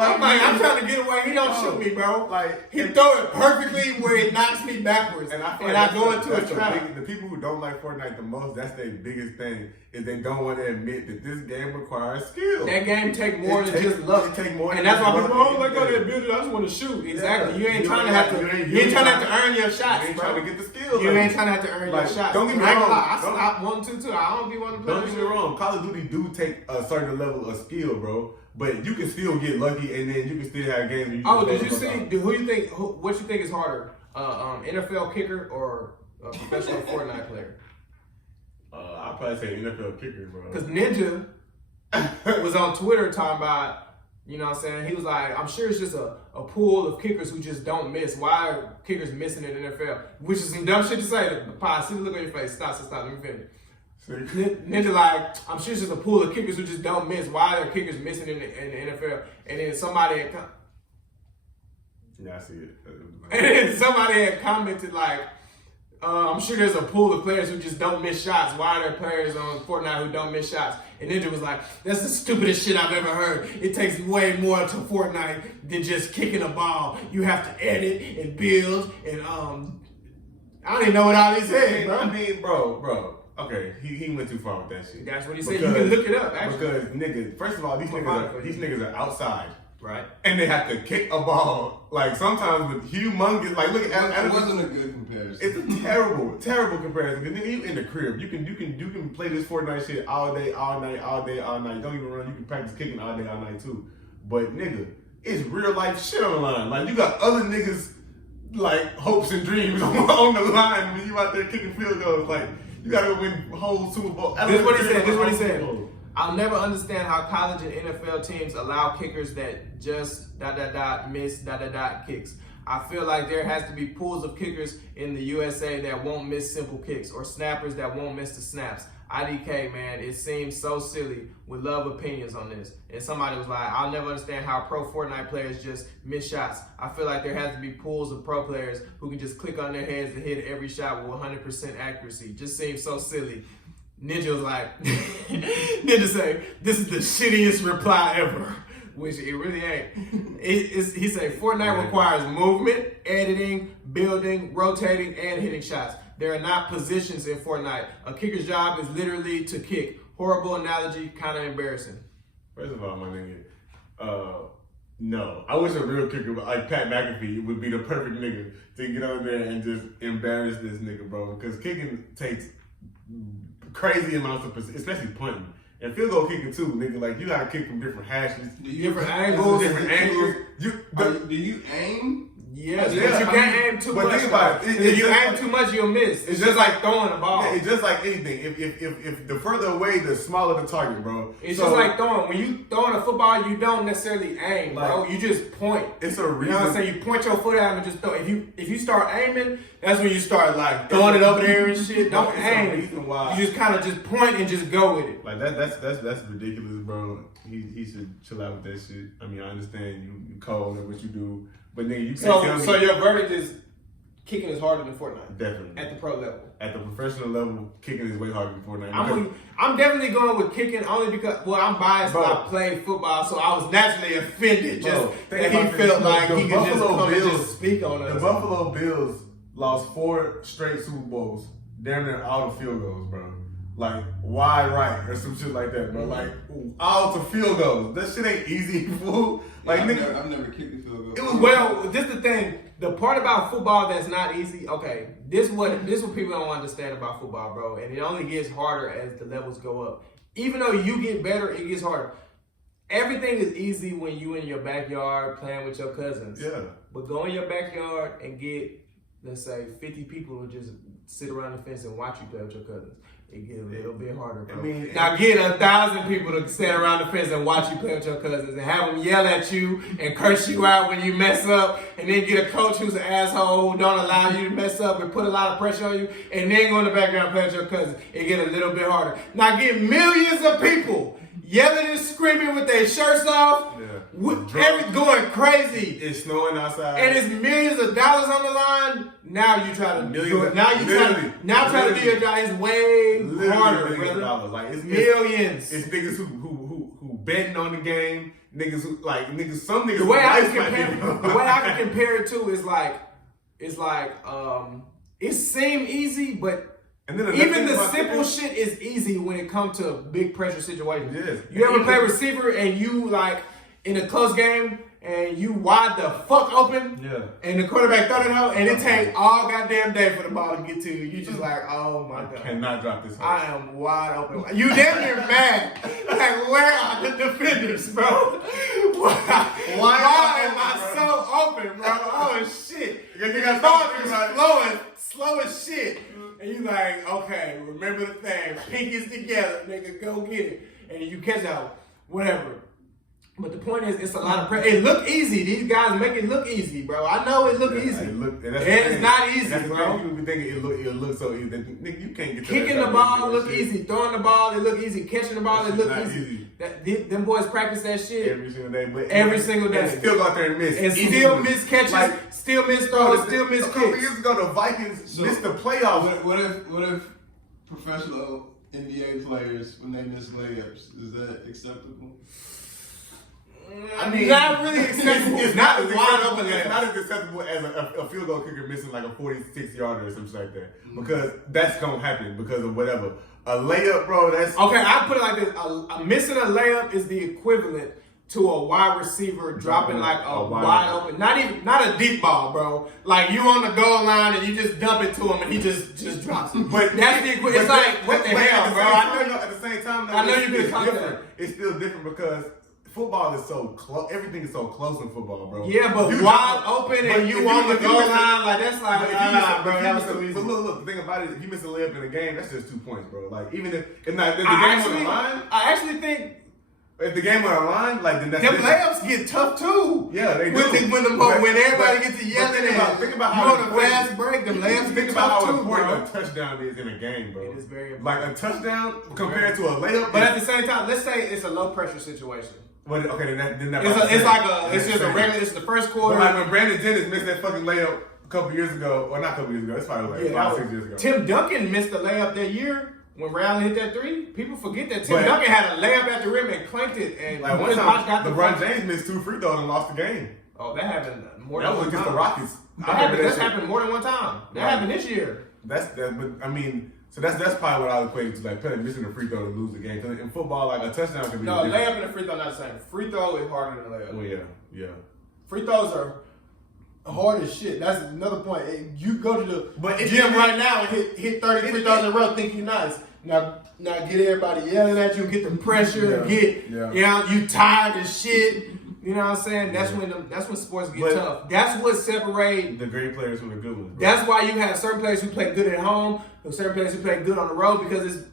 I'm niggas- trying to get away. He don't Bro, shoot me, bro. like, He throw it perfectly where it knocks me backwards, And I, feel and like I go that's into a the trap. The people who don't like Fortnite the most, that's their biggest thing, is they don't want to admit that this game requires skill. That game take more It than take- just luck. it take more and than that's just why luck people, than oh, I got anything. that building, I just want to shoot. Exactly. Yeah. You ain't You trying to ain't have got- to. you ain't- You ain't you trying to ain't have to earn your shots, You ain't bro. trying to get the skill. You though. ain't trying to have to earn Like, your shots. don't get me I ain't gonna wrong. lie. I Don't- stopped 1-2-2. I don't be wanting to play. Don't get me wrong, Call of Duty do take a certain level of skill, bro. But you can still get lucky, and then you can still have games. Where you Oh, can did you fuck see? up. Who you think? What you think is harder? NFL kicker or a professional Fortnite player? I'd probably say NFL kicker, bro. Because Ninja was on Twitter talking about, you know what I'm saying? He was like, I'm sure it's just a pool of kickers who just don't miss. Why are kickers missing in the NFL? Which is some dumb shit to say. Pa, see the look on your face. Stop. Let me finish. Ninja like, I'm sure it's just a pool of kickers who just don't miss. Why are kickers missing in the NFL? And then somebody had Yeah, I see it. and then somebody had commented like, I'm sure there's a pool of players who just don't miss shots. Why are there players on Fortnite who don't miss shots? And Ninja was like, that's the stupidest shit I've ever heard. It takes way more to Fortnite than just kicking a ball. You have to edit and build and I don't even know what all he said, bro. I mean, bro. Okay, he went too far with that shit. That's what he said. You can look it up, actually. Because niggas, first of all, these niggas are outside. Right. And they have to kick a ball. Like sometimes with humongous, like look at It wasn't a good comparison. It's a terrible comparison. Because then you in the crib, you can play this Fortnite shit all day, all night. Don't even run. You can practice kicking all day, all night too. But nigga, it's real life shit on the line. Like you got other niggas like hopes and dreams on the line when you out there kicking field goals. Like you gotta win whole Super Bowl. This is what he said. I'll never understand how college and NFL teams allow kickers that just ... miss ... kicks. I feel like there has to be pools of kickers in the USA that won't miss simple kicks or snappers that won't miss the snaps. IDK, man, it seems so silly. Would love opinions on this. And somebody was like, I'll never understand how pro Fortnite players just miss shots. I feel like there has to be pools of pro players who can just click on their heads to hit every shot with 100% accuracy. Just seems so silly. Ninja was like, Ninja say, this is the shittiest reply ever. Which it really ain't. He said, Fortnite requires movement, editing, building, rotating, and hitting shots. There are not positions in Fortnite. A kicker's job is literally to kick. Horrible analogy, kind of embarrassing. First of all, my nigga, no. I wish a real kicker like Pat McAfee would be the perfect nigga to get on there and just embarrass this nigga, bro. Because kicking takes crazy amounts of precision, especially punting. And field goal kicking too, nigga. Like, you gotta kick from different hashes, Different angles. Do you aim? Yes, but you can't aim too much. But think about it. If you aim too much, you'll miss. It's just like throwing a ball. Yeah, it's just like anything. If the further away, the smaller the target, bro. It's just like throwing. When you throwing a football, you don't necessarily aim, bro. You just point. It's a reason. You know what I'm saying? You point your foot out and just throw. If you start aiming, that's when you start like throwing it over there and shit. Don't aim. You just kind of just point and just go with it. Like that's ridiculous, bro. He should chill out with that shit. I mean, I understand you cold and what you do, but then you can't tell me. So your verdict is kicking is harder than Fortnite. Definitely. At the pro level. At the professional level, kicking is way harder than Fortnite. I'm definitely going with kicking only because, well, I'm biased because I played football, so I was naturally offended that he felt like he could just come and just speak on us. The Buffalo Bills lost 4 straight Super Bowls, damn near all the field goals, bro. Like, wide right or some shit like that, bro. Like, all to field goals. That shit ain't easy, fool. Like, I've never kicked a field goal. Well, this is the thing. The part about football that's not easy, okay, this what people don't understand about football, bro. And it only gets harder as the levels go up. Even though you get better, it gets harder. Everything is easy when you in your backyard playing with your cousins. Yeah. But go in your backyard and get, let's say, 50 people to just sit around the fence and watch you play with your cousins. It gets a little bit harder, bro. I mean, now get 1,000 people to stand around the fence and watch you play with your cousins and have them yell at you and curse you out when you mess up, and then get a coach who's an asshole who don't allow you to mess up and put a lot of pressure on you, and then go in the background and play with your cousins. It get a little bit harder. Now get millions of people yelling and screaming with their shirts off, going crazy. It's snowing outside, and it's millions of dollars on the line. Now you try to try to do your job. It's way harder, brother. Dollars. Like it's millions. It's niggas who betting on the game. Niggas who some niggas. The way I can compare it to is it seemed easy, but. And then even the simple shit is easy when it comes to big pressure situations. Yes. You ever play receiver and you like in a close game and you wide the fuck open, and the quarterback throw it out, and it take all goddamn day for the ball to get to you. You just like, oh my god, cannot drop this. I am wide open. You damn near mad. Like, where are the defenders, bro? Why am I so open, bro? Oh shit. The ball is slow as shit. And you like, okay, remember the thing. Pink is together, nigga, go get it. And you catch out, whatever. But the point is, it's a lot of pressure. It look easy. These guys make it look easy, bro. I know it look easy. It's not easy, bro. People be thinking it look so easy. Nigga, you can't get kicking the ball look easy. Throwing the ball, it look easy. Catching the ball, it look easy. Them boys practice that shit every single day. Every single day. And still go out there and miss. And still miss catches, still miss throws, still miss kicks. A couple years ago, the Vikings missed the playoffs. What if professional NBA players, when they miss layups, is that acceptable? I mean, not really acceptable. It's not as wide open. It's not as acceptable as a field goal kicker missing like a 46-yarder or something like that. Because that's gonna happen because of whatever. A layup, bro. That's okay. I put it like this: missing a layup is the equivalent to a wide receiver dropping like a wide open, not a deep ball, bro. Like you on the goal line and you just dump it to him and he just drops it. But that's the equivalent. It's like what the hell, bro? I know at the same time. I know you can talk different. It's still different because football is so close. Everything is so close in football, bro. Yeah, but you wide open and you on the goal line, like that's like, bro. That was so easy. But look, the thing about it is, if you miss a layup in a game, that's just 2 points, bro. Like even if the game on the line, I actually think. If the game on the line, like then that's them layups get tough too. Yeah, they do. When everybody gets to yelling and think about how on a fast break, them layups think get about tough how too, important a touchdown is in a game, bro. It is very important. Like a touchdown compared to a layup. But at the same time, let's say it's a low pressure situation. Well, okay, then it's just a regular. It's the first quarter. But like when Brandon Jennings missed that fucking layup a couple years ago, or not a couple years ago, it's probably like 5-6 years ago. Tim Duncan missed the layup that year. When Ray hit that 3, people forget that Tim Duncan had a layup at the rim and clanked it. And like one time, LeBron James missed 2 free throws and lost the game. Oh, that happened more than one time. That was against the Rockets. That happened more than one time. That happened this year. But I mean, so that's probably what I would equate it to, like missing a free throw to lose the game. Because in football, like a touchdown can be No, different. layup and a free throw not the same. Free throw is harder than a layup. Well, yeah. Free throws are hard as shit. That's another point. You go to the But gym right now and hit 30 free throws in a row, think you nice. Now get everybody yelling at you, get the pressure, you tired as shit. You know what I'm saying? That's when sports get tough. That's what separates the great players from the good ones. Bro. That's why you have certain players who play good at home and certain players who play good on the road because it's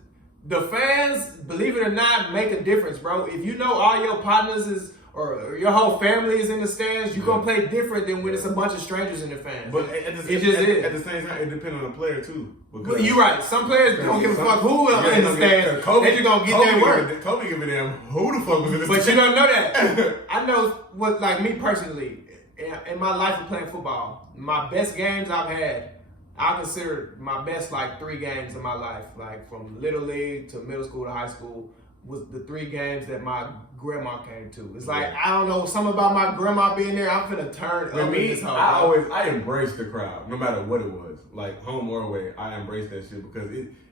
the fans, believe it or not, make a difference, bro. If you know all your partners or your whole family is in the stands, you're gonna play different than when it's a bunch of strangers in the fans. But at the same time, it depends on the player too. But you're right. Some players don't give a fuck who else in the stands. They just gonna get their work. Kobe give a damn who the fuck was in the stands. But you don't know that. I know what, like me personally, in my life of playing football, my best games I've had, I consider my best like 3 games in my life, like from little league to middle school to high school, was the 3 games that my grandma came to. It's like, I don't know, something about my grandma being there, I'm finna turn up in this whole I embraced the crowd, no matter what it was. Like, home or away, I embraced that shit because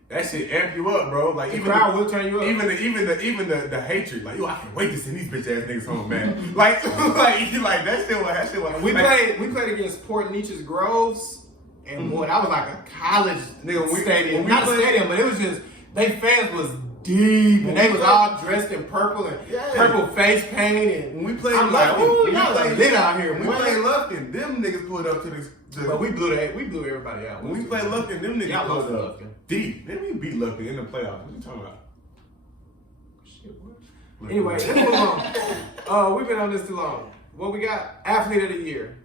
that shit amp you up, bro. Like, the crowd will turn you up. Even the hatred. Like, yo, I can't wait to send these bitch ass niggas home, man. like that shit was. We played against Port Neches Groves, and boy, that was like a college stadium. Not a stadium, but it was just, they fans was deep, and they was all dressed in purple and purple face paint. And when we played Lufkin, y'all like lit out here. When we played Lufkin, them niggas pulled up to this. But we blew everybody out. When we played Lufkin, them niggas y'all pulled lost up Lufkin. deep. Then we beat Lufkin in the playoffs. What you talking about? Shit, what? Anyway, let's move on. We've been on this too long. What we got? Athlete of the year,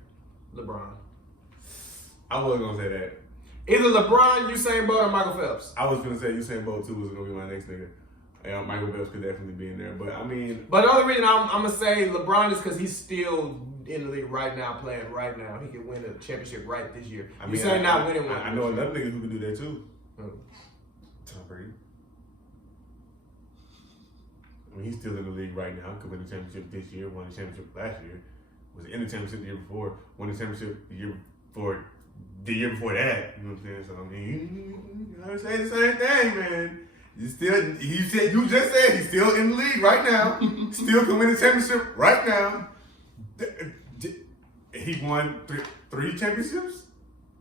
LeBron. I wasn't gonna say that. Either LeBron, Usain Bolt, or Michael Phelps. I was gonna say Usain Bolt too was gonna be my next nigga. Yeah, Michael Phelps could definitely be in there, but I mean. But the only reason I'm gonna say LeBron is because he's still in the league right now, playing right now. He could win a championship right this year. I mean, Usain not winning one. I know another nigga who could do that too. Tom Brady. I mean, he's still in the league right now. Could win the championship this year. Won the championship last year. Was in the championship the year before. Won the championship the year before. The year before that, you know what I'm saying? So I mean, you gotta say the same thing, man. You just said he's still in the league right now. Still can win the championship right now. He won three championships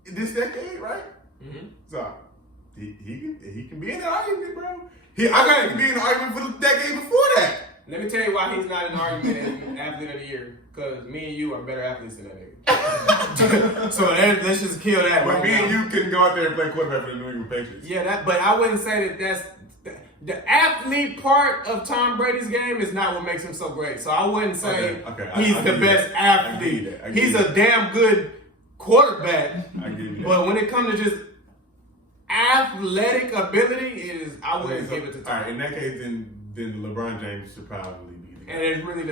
in this decade, right? Mm-hmm. So he can be in the argument, bro. I can be in the argument for the decade before that. Let me tell you why he's not in the argument as athlete of the year. Because me and you are better athletes than that nigga. So let's just kill that. But right me now. and you couldn't go out there and play quarterback for the New England Patriots. Yeah, but I wouldn't say that's the athlete part of Tom Brady's game is not what makes him so great. So I wouldn't say he's the best athlete. He's a damn good quarterback. I give you that. But when it comes to just athletic ability, I wouldn't give it to Tom. All right, in that case, then LeBron James should probably be the guy. And it's really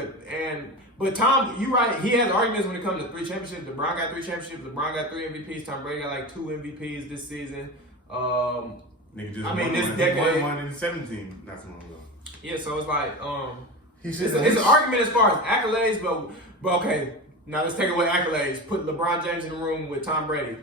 but Tom, you're right. He has arguments when it comes to 3 championships. LeBron got 3 championships. LeBron got 3 MVPs. Tom Brady got like 2 MVPs this season. Nigga just this decade. won in 17 not so long ago. Yeah, so it's like It's it's an argument as far as accolades, but okay. Now let's take away accolades. Put LeBron James in the room with Tom Brady.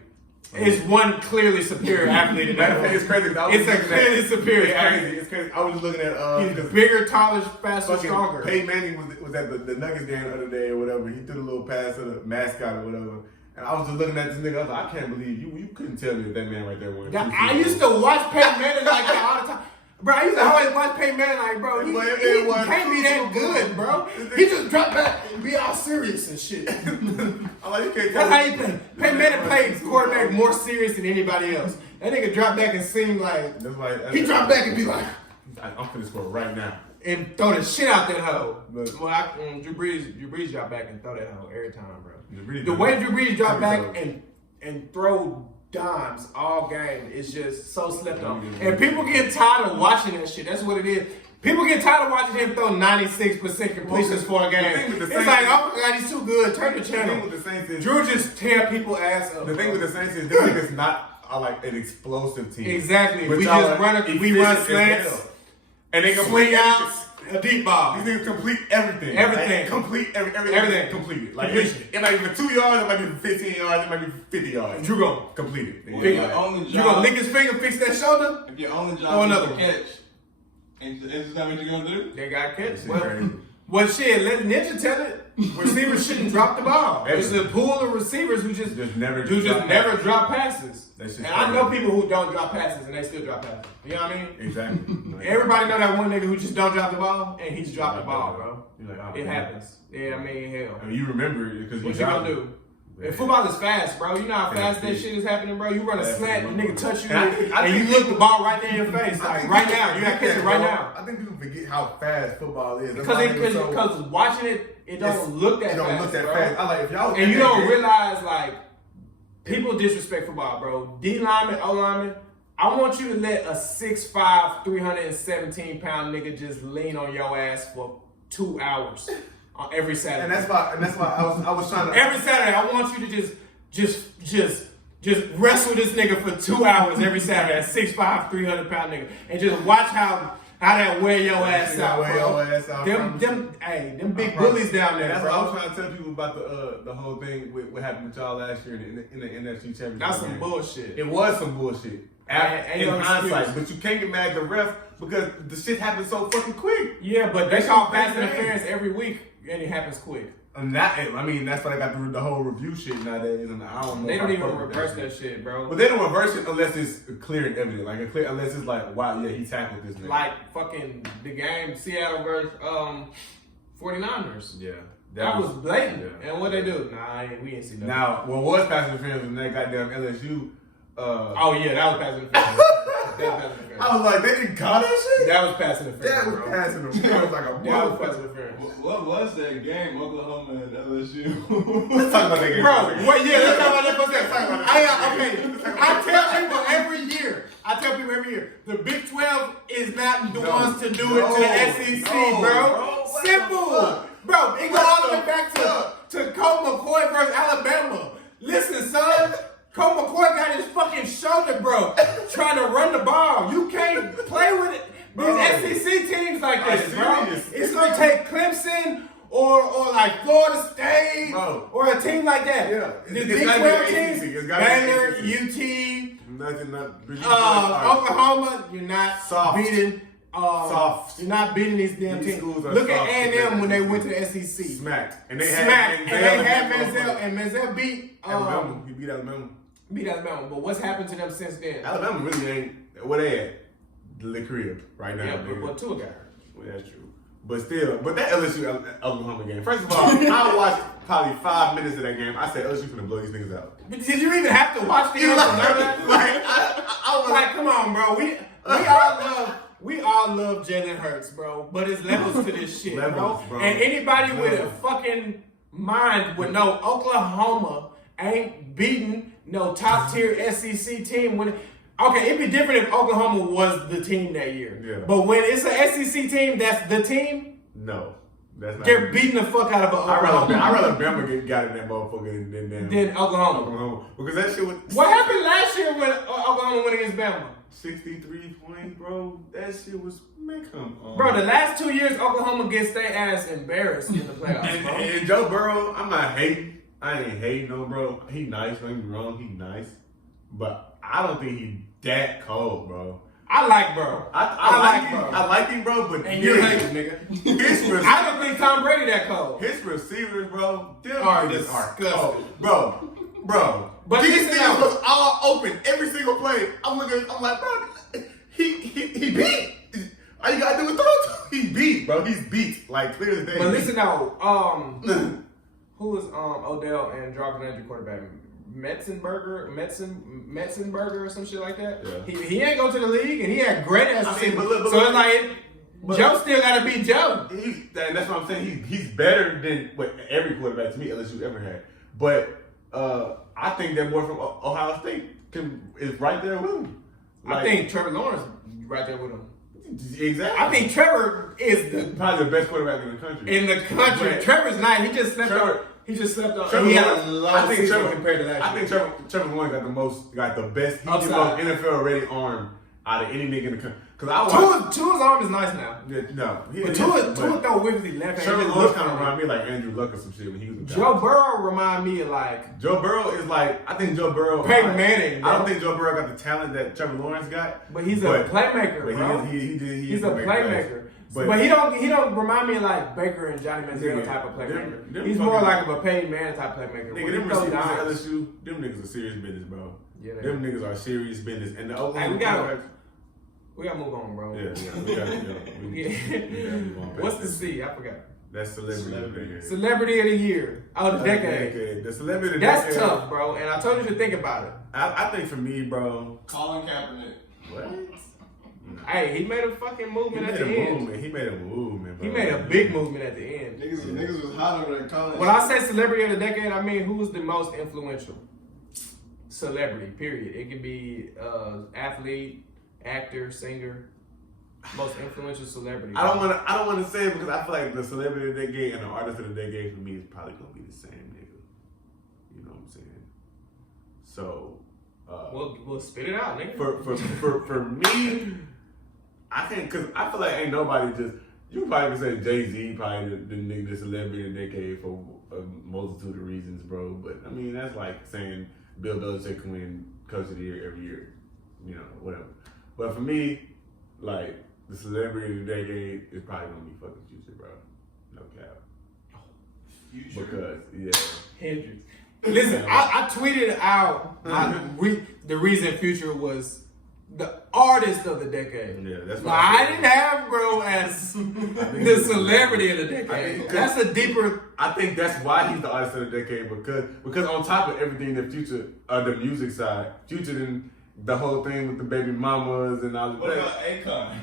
It's one clearly superior athlete in that room. It's crazy. It's a clearly superior athlete. It's crazy. I was just looking at He's bigger, taller, faster, stronger. Peyton Manning was at the Nuggets game the other day or whatever. He threw a little pass to the mascot or whatever. And I was just looking at this nigga. I was like, I can't believe you couldn't tell me that man right there won. I used to watch Peyton Manning like that all the time. Bro, I used to always watch Peyton Manning like, bro, he can't be that good, bro. He just dropped back and be all serious and shit. I'm like, you can't tell That's how he played. Peyton Manning played quarterback more serious than anybody else. That nigga dropped back and seemed like, he dropped back and be like, I'm finna score right now. and throw the shit out that hoe. But- Drew Brees drop back and throw that hoe every time, bro. Drew Brees The way Drew Brees drop back throws. and throw dimes all game is just so slept on. And people get tired of watching that shit. That's what it is. People get tired of watching him throw 96% completions for a game. It's like, oh my God, he's too good. Turn the The thing channel. with the Saints is, Drew just tear people ass up. the thing bro. with the Saints is, this nigga's not like an explosive team. Exactly. Which We y'all just are we efficient run as slants. hell. And they can Swing play outs. A deep ball. These niggas complete everything. Everything. Like, complete everything. Everything. Completed. Like Completion. it might be for 2 yards, it might be for 15 yards, it might be for 50 yards. You go. Completed. If your Yeah. only You gonna job, lick his finger, fix that shoulder? if your only Throw job is another to one. catch, is that what you're gonna do? They got catch. Shit Well, crazy. well, shit. Let Ninja tell it. Receivers shouldn't drop the ball. Ever. It's a pool of receivers who just Just never never drop passes. That shit's And I know crazy. people who don't drop passes and they still drop passes. You know what I mean? Exactly. Like, Everybody know that one nigga who just don't drop the ball and he just dropped the ball, bro. You're like, oh, It man. happens. Yeah, I mean, hell. I mean, you remember it because What you gonna do? And football is fast, bro. You know how fast that shit is happening, bro. You run a slant, the nigga touch you, and you look the ball right there in your face, like right now. You got to catch it right now. I think people forget how fast football is. That's Because why niggas so- because watching it don't look that it don't fast, look that bro. fast. I like if y'all And you don't realize like people disrespect football, bro. D lineman, O lineman. I want you to let a 6'5", 317-pound nigga just lean on your ass for 2 hours on every Saturday. and that's why I was trying to Every Saturday, I want you to just wrestle this nigga for 2 hours every Saturday. That 6'5", 300-pound nigga, and just watch how that wear your ass out, wear bro. your ass out, I promise Them big bullies down there, That's bro. what I was trying to tell people about the whole thing with what happened with y'all last year in the NFC Championship. That's some game. bullshit. It was some bullshit. Ain't In no hindsight, excuse. but you can't get mad at the ref because the shit happened so fucking quick. Yeah, but they That's call some pass bad interference every week, and it happens quick. And that, I mean, that's why they got the whole review shit nowadays. And I don't know. They if don't I even fuck with reverse that shit, bro. But they don't reverse it unless it's clear and evident. Unless it's like, wow, yeah, he tackled this nigga. Like fucking the game Seattle versus 49ers. yeah, That was blatant. yeah. And what they do? Nah, we ain't see nothing. Now, what was pass interference when they goddamn LSU? Oh yeah, that was pass interference. That was pass interference. I was like, they didn't call that shit. That was pass interference. That was bro. pass interference like a That was pass motherfucker. interference. What was that game, Oklahoma and LSU? Let's talk about that game. Bro, wait, yeah, let's talk about that for a second. I tell people every year, the Big 12 is not the ones to do it to the SEC, bro. What Simple. the fuck? Bro, it go all the way back to Colt McCoy versus Alabama. Listen, son. Colt McCoy got his fucking shoulder broke trying to run the ball. You can't play with it. Bro. These SEC teams like Are this, bro. serious? It's gonna take Clemson or like Florida State Bro. or a team like that. Yeah. The It's Big gotta 12 be teams, ACC. It's gotta be Baylor, ACC. UT, Nothing. Oklahoma, you're not Soft. beating. Soft. You're not beating these damn These teams. schools are Look at soft. A&M when they went to the SEC. Smacked. And they Smacked. And they had Manziel Manziel, and Manziel beat Alabama. He beat Alabama. beat Alabama. But what's happened to them since then? Alabama really ain't where they at. The crib right now. Yeah, nigga. but Tua got hurt. Well, that's true. But still, that LSU Oklahoma game. First of all, I watched probably 5 minutes of that game. I said LSU finna blow these niggas out. But did you even have to watch the game to know that? I was Like, come on, bro. We all love Jalen Hurts, bro. But it's levels to this shit, Levels, bro. And anybody with a Levels. fucking mind would know Oklahoma ain't beating no top tier SEC team when. Okay, it'd be different if Oklahoma was the team that year. Yeah. But when it's an SEC team that's the team, no, that's not. they're beating the fuck out of I'd Oklahoma. rather Bama got in that motherfucker than Than Oklahoma. Oklahoma because that shit was. What happened last year when Oklahoma went against Bama? 63 points, bro. That shit was, man, come on. Bro, the last 2 years, Oklahoma gets their ass embarrassed in the playoffs, bro. And Joe Burrow, I'm not hating. I ain't hating on bro. He nice, don't get me wrong, he nice. But I don't think he that cold, bro. I like bro. I like him, bro, but And you're hating, nigga. I don't think Tom Brady that cold. his receivers, bro, them Are niggas are disgusting. cold. Bro. But these listen niggas out. was all open every single play. I'm like, bro, he beat. All you gotta do is throw it to him. He beat, bro. He's beat. Like, clear as day. But listen now, who was Odell and Jarvis Landry quarterback? Metzenberger or some shit like that. Yeah. He ain't go to the league and he had great ass I mean, receivers. but look, So it's like but- Joe still gotta beat Joe. And that's what I'm saying. He's better than what every quarterback to me LSU ever had. But I think that boy from Ohio State is right there with him. I think Trevor Lawrence right there with him. Exactly. I think Trevor is probably the best quarterback in the country. But Trevor's not. He just slept Trevor- on. He just slept on. Trevor he had Lawrence- a low I think season Trevor compared to last I year. think Trevor Lawrence got the best. He's the Upside. most NFL ready arm out of any nigga in the country. Cause I watch. Tua's arm is nice now. No, But Tua throw wiggly left hand. Trevor Lawrence kind of remind me like Andrew Luck or some shit when he was in Joe Burrow remind me of like Joe Burrow is like, I think Joe Burrow. Peyton Manning. I don't think Joe Burrow got the talent that Trevor Lawrence got. But he's a playmaker, but bro. He's a playmaker. But he don't remind me of like Baker and Johnny Manziel type of playmaker. He's more like of a Peyton Manning type playmaker. Nigga, them receivers at LSU, them niggas are serious business, bro. Yeah, them niggas are serious business. And the Oklahoma we gotta move on, bro. Yeah, we gotta move on. What's the C? I forgot. That's celebrity of the year. Celebrity of the year. Oh, the decade. The celebrity of the decade. That's tough, bro. And I told you to think about it. I think for me, bro. Colin Kaepernick. What? Hey, he made a fucking movement at the end. He made a movement, bro. He made a big movement at the end. Niggas was hotter than Colin. When I say celebrity of the decade, I mean who's the most influential celebrity, period. It can be athlete, actor, singer. Most influential celebrity. I don't want to say it because I feel like the celebrity of the decade and the artist of the decade for me is probably gonna be the same nigga. You know what I'm saying? So, we'll spit it out, nigga. For me, I can't, cause I feel like ain't nobody just. You probably can say Jay-Z probably the celebrity of the decade for a multitude of reasons, bro. But I mean that's like saying Bill Belichick can win Coach of the Year every year, you know, whatever. But for me, like. The celebrity of the decade is probably gonna be fucking Future, bro. No cap. Future? Because Hendrix. Listen, I tweeted out the reason Future was the artist of the decade. Yeah, that's why I didn't have bro as the celebrity of the decade. That's a deeper. I think that's why he's the artist of the decade because on top of everything that Future, the music side, Future didn't. The whole thing with the baby mamas and all that. What about Akon?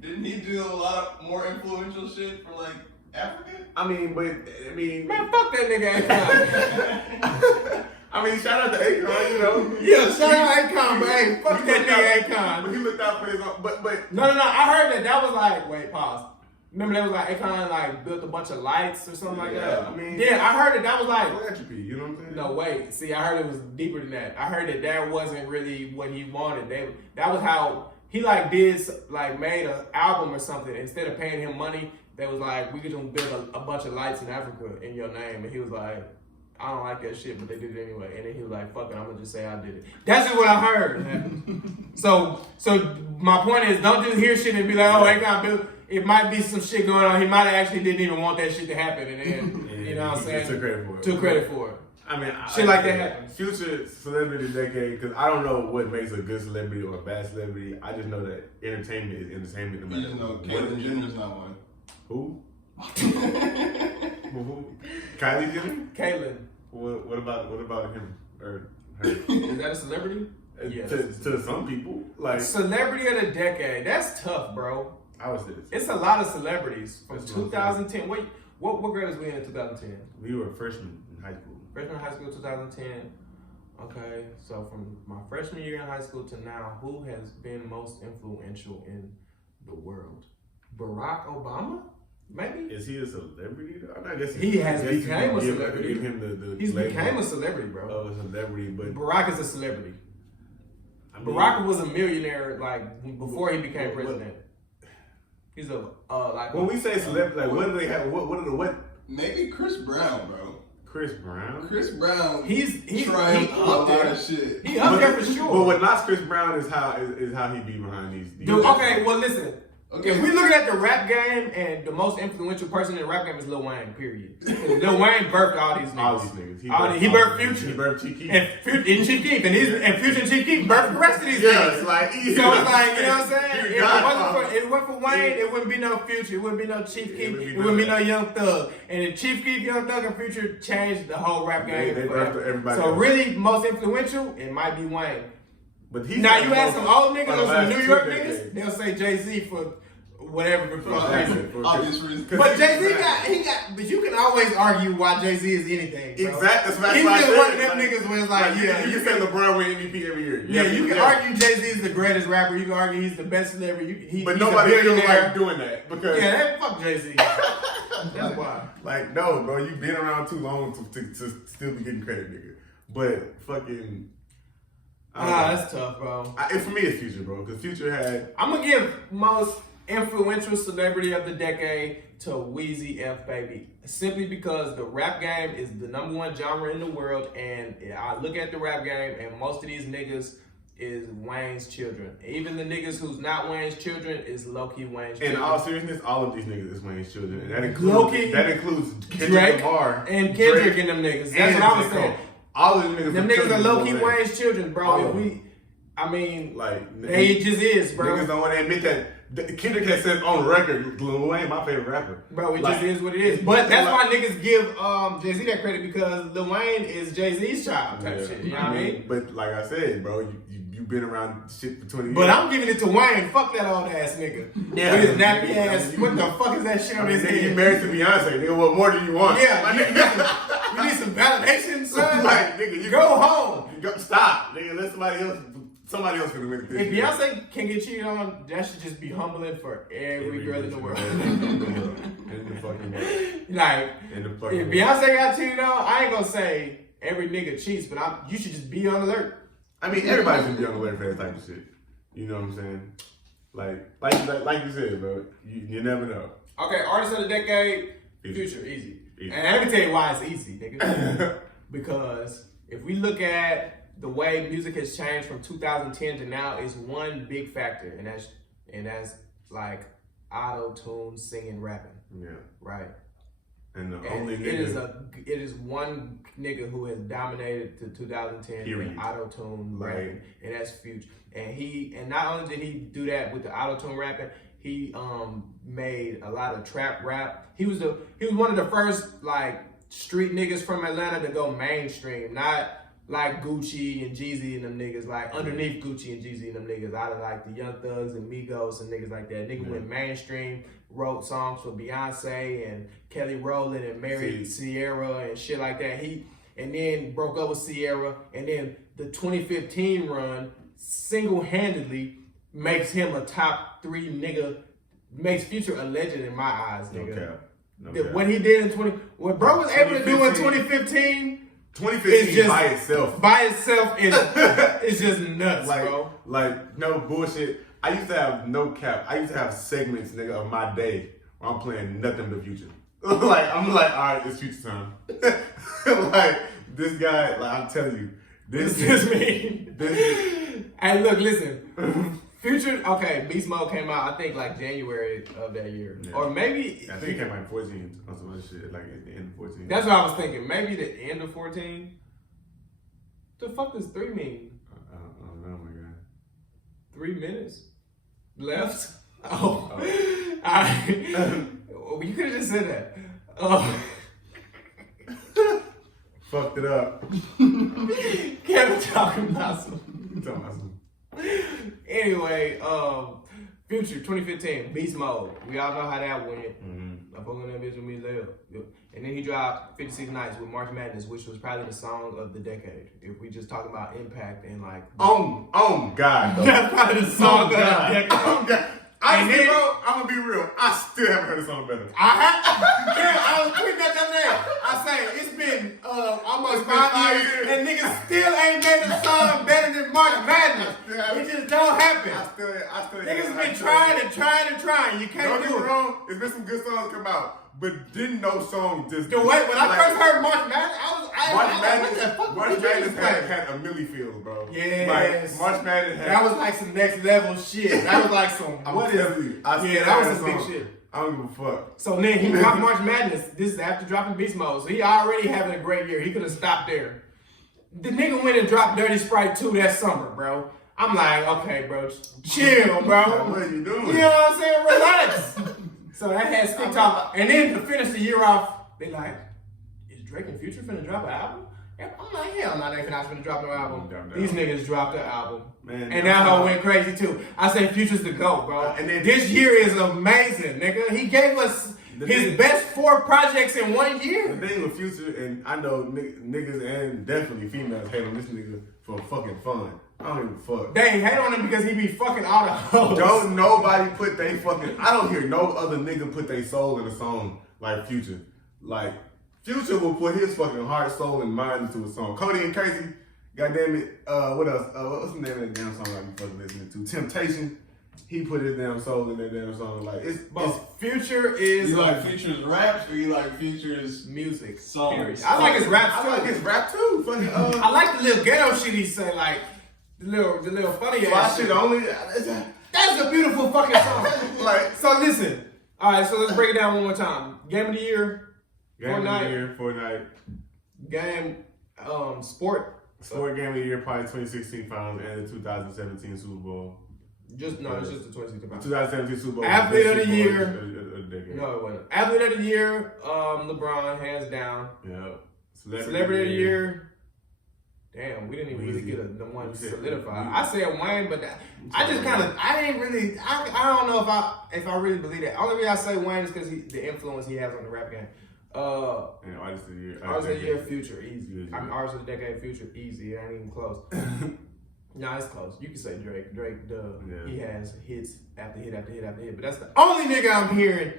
Didn't he do a lot more influential shit for like Africa? Man, fuck that nigga Akon. I mean, shout out to Akon, you know. Yeah, shout out Akon, but hey, fuck that nigga Akon. But he looked out for his own. But no. I heard that was like, wait, pause. Remember that was like Akon like built a bunch of lights or something like that. I mean, yeah, I heard that was like philanthropy. You know what I'm saying? No, wait. See, I heard it was deeper than that. I heard that wasn't really what he wanted. That was how he like made an album or something. Instead of paying him money, they was like, we could just build a bunch of lights in Africa in your name. And he was like, I don't like that shit, but they did it anyway. And then he was like, fuck it, I'm gonna just say I did it. That's just what I heard. So my point is, don't just hear shit and be like, oh, Akon built. It might be some shit going on. He might have actually didn't even want that shit to happen, and then you know what I'm saying? Took credit for it. I mean, shit like that happens. Future celebrity decade, because I don't know what makes a good celebrity or a bad celebrity. I just know that entertainment is entertainment. You just know Caitlyn Jenner's not one. Who? Kylie Jenner? Caitlyn. What about him or her? Is that a celebrity? Yes. To some people, like celebrity of the decade. That's tough, bro. I was this. It's a lot of celebrities from 2010. Wait, what grade was we in 2010? We were freshmen in high school. Freshman in high school 2010. Okay, so from my freshman year in high school to now, who has been most influential in the world? Barack Obama? Maybe? Is he a celebrity though? I guess he has became a celebrity. Give him He's became a celebrity, bro. Oh, a celebrity, but Barack is a celebrity. Barack was a millionaire like before he became president. He's a like. When we say celebrity, like what do they have? What? Maybe Chris Brown, bro. Chris Brown. Chris Brown. He's trying a lot of shit. He up there for sure. But what knocks Chris Brown is how he be behind these. Dude, okay, well listen. Okay, if we looking at the rap game, and the most influential person in the rap game is Lil Wayne, period. Lil Wayne birthed all these niggas. He birthed Future. He birthed Chief Keef. And Chief Keef. And Future and Chief Keef birthed the rest of these niggas. Like, so it's like, you know what I'm saying? If it wasn't for Wayne, it wouldn't be no Future. It wouldn't be no Chief Keef. It wouldn't be no Young Thug. And if Chief Keef, Young Thug, and Future changed the whole rap game. They birthed everybody. So really, most influential, it might be Wayne. But now you ask some old niggas or some New York niggas, they'll say Jay-Z for whatever obvious reason. But Jay-Z but you can always argue why Jay-Z is anything, bro. Exactly. He's just one of them niggas where it's like, you say LeBron win MVP every year. Yeah, you can argue Jay-Z is the greatest rapper. You can argue he's the best celebrity. But nobody feels like doing that because fuck Jay-Z. That's why. Like, no, bro, you've been around too long to still be getting credit, nigga. But fucking, That's tough, bro. For me, it's Future, bro. Because Future had. I'm gonna give most influential celebrity of the decade to Weezy F Baby, simply because the rap game is the #1 genre in the world, and I look at the rap game, and most of these niggas is Wayne's children. Even the niggas who's not Wayne's children is low-key Wayne's children. In all seriousness, all of these niggas is Wayne's children, and that includes Low-key, Kendrick Drake Lamar and Kendrick Drake, and them niggas. That's and what I was J. Cole. saying. All of them niggas. Them niggas are low-key Wayne's children, bro. All If of we, I mean, like it just is, bro. Niggas don't want to admit that. Kendrick has said on record, Lil Wayne my favorite rapper. Bro, it like, just is what it is. But that's why niggas give Jay-Z that credit, because Lil Wayne is Jay-Z's child type shit. You know what I mean? But like I said, bro, you've been around shit for 20 years. But I'm giving it to Wayne. Fuck that old ass nigga. Yeah. With his nappy ass. What the fuck is that shit on his nigga, you head? married to Beyonce, nigga. What more do you want? Yeah, My you nigga. need some validation, son. Like, nigga, you Go home. Stop, nigga. Let somebody else gonna win this. If Beyonce can get cheated on, that should just be humbling for every girl in the world. In the fucking world. Like, In the fucking if world. Beyonce got cheated on, I ain't gonna say every nigga cheats, but you should just be on alert. I mean, everybody should be on the alert for that type of shit. You know what I'm saying? Like you said, bro. You never know. Okay, artist of the decade, Future, easy. And let me tell you why it's easy, nigga. Because if we look at the way music has changed from 2010 to now, is one big factor, and that's like auto-tune singing, rapping. Yeah. Right. And the And only it is one nigga who has dominated to 2010 Period. with auto-tune Right. rapping, and that's Future. And not only did he do that with the auto-tune rapping, he made a lot of trap rap. He was one of the first like street niggas from Atlanta to go mainstream, not like Gucci and Jeezy and them niggas, like underneath Gucci and Jeezy and them niggas, out of like the Young Thugs and Migos and niggas like that. Nigga went mainstream, wrote songs for Beyonce and Kelly Rowland and married Sierra and shit like that. And then broke up with Sierra, and then the 2015 run single-handedly makes him a top 3 nigga, makes Future a legend in my eyes, nigga. No cap. What he did in what bro was able to do in 2015. 2015 just by itself is just nuts, like, bro. Like, no bullshit. I used to have no cap. I used to have segments, nigga, of my day where I'm playing nothing but Future. Like, I'm like, all right, it's Future time. Like, this guy, like, I'm telling you, this is me. This Hey, look, listen. Future, okay, Beast Mode came out, I think, like January of that year. Yeah. Or maybe... I think it came out in 14 or some other shit, like at the end of 14. That's what I was thinking. Maybe the end of 14? The fuck does 3 mean? I don't know, my God. 3 minutes left? Oh. Alright. You could have just said that. Fucked it up. Kevin talking about some... Talking about some... Anyway, Future 2015, Beast Mode. We all know how that went. Mm-hmm. I fuck on that bitch with me as hell. And then he dropped 56 Nights with March Madness, which was probably the song of the decade. If we just talk about impact and like... Oh God. That's probably the song of the decade. Oh God. And then, bro, I'm gonna be real. I still haven't heard a song better. I was tweeting that the other day. I say it's been almost 5 years, and niggas still ain't made a song better than March Madness. It just don't happen. I still Niggas been trying and trying and trying. You can't Don't do get it. me wrong. There's been some good songs come out, but didn't no song just. When I first heard March Madness, I was like, March Madness had a Millie feels, bro. Yes. Like, March Madness had. That was like some next level shit. That was like some. I'm What telling is? you, I still Yeah, that was heard some big song. shit. I don't give a fuck. So then he dropped March Madness. This is after dropping Beast Mode. So he already having a great year. He could have stopped there. The nigga went and dropped Dirty Sprite 2 that summer, bro. I'm like, okay, bro, chill, bro. What are you doing? You know what I'm saying? Relax. So that had stick talk. And then to finish the year off, they like, is Drake and Future finna drop an album? And I'm like, hell no, they not finna drop no album. These niggas dropped the album. Man, and that hoe went crazy too. I say Future's the GOAT, bro. And then this year is amazing, nigga. He gave us his best 4 projects in 1 year. The thing with Future, and I know niggas and definitely females hate on this nigga for fucking fun. I don't even fuck. They hate on him because he be fucking all the hoes. Don't nobody put they fucking. I don't hear no other nigga put their soul in a song like Future. Like Future will put his fucking heart, soul, and mind into a song. Cody and Casey, Goddamn it. What else? What's the name of that damn song I be fucking listening to? Temptation. He put his damn soul in that damn song. Like it's Future is You like Future's raps or you like Future's music. songs? Period. I like his rap too. I like his rap too. Funny. I like the little ghetto shit he say, like the little funny My ass shit shit. only. That's a beautiful fucking song. Like, so listen. All right, so let's break it down one more time. Game of the year, Game of the year, Fortnite. game, sport. Sport game of the year, probably 2016 finals and the 2017 Super Bowl. It's just the 2016 The finals. 2017 Super Bowl. Athlete of the Super Bowl year. of the decade. No, it wasn't. Athlete of the year, LeBron, hands down. Yeah. Celebrity of the year. Damn, we didn't even really get the one We said- solidified. we- I said Wayne, but I just kind of, I ain't really, I don't know if I really believe that. Only reason I say Wayne is because the influence he has on the rap game. And Artist of the Year. Artist of the year, Future, easy. Easy. I mean, Artist of the decade, Future, easy. It ain't even close. Nah, it's close. You can say Drake. Drake, duh. Yeah. He has hits after hit after hit after hit. But that's the only nigga I'm hearing.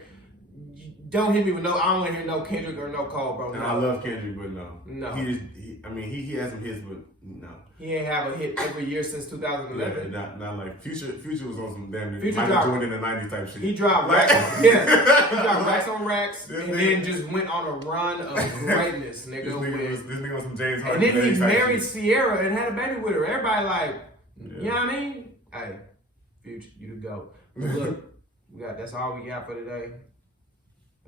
Don't hit me with no. I don't want to hear no Kendrick or no Cole, bro. And No. I love Kendrick, but no. No. He has some hits, but no. He ain't have a hit every year since 2011. Yeah, not like Future was on some damn Future Michael dropped- Jordan in the 90s type shit. He dropped Like- racks. Yeah. He dropped racks on racks This and nigga- then just went on a run of greatness, nigga. This nigga was some James And Harden. then he type married shit. Sierra and had a baby with her. Everybody like, Yeah. you know what I mean? Hey, Future, you the GOAT. Look, that's all we got for today.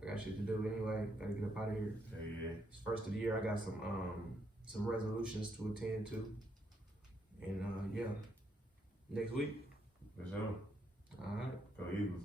I got shit to do anyway. Gotta get up out of here. Yeah. It's first of the year. I got some resolutions to attend to. And yeah. Next week. For sure. All right. Go Eagles.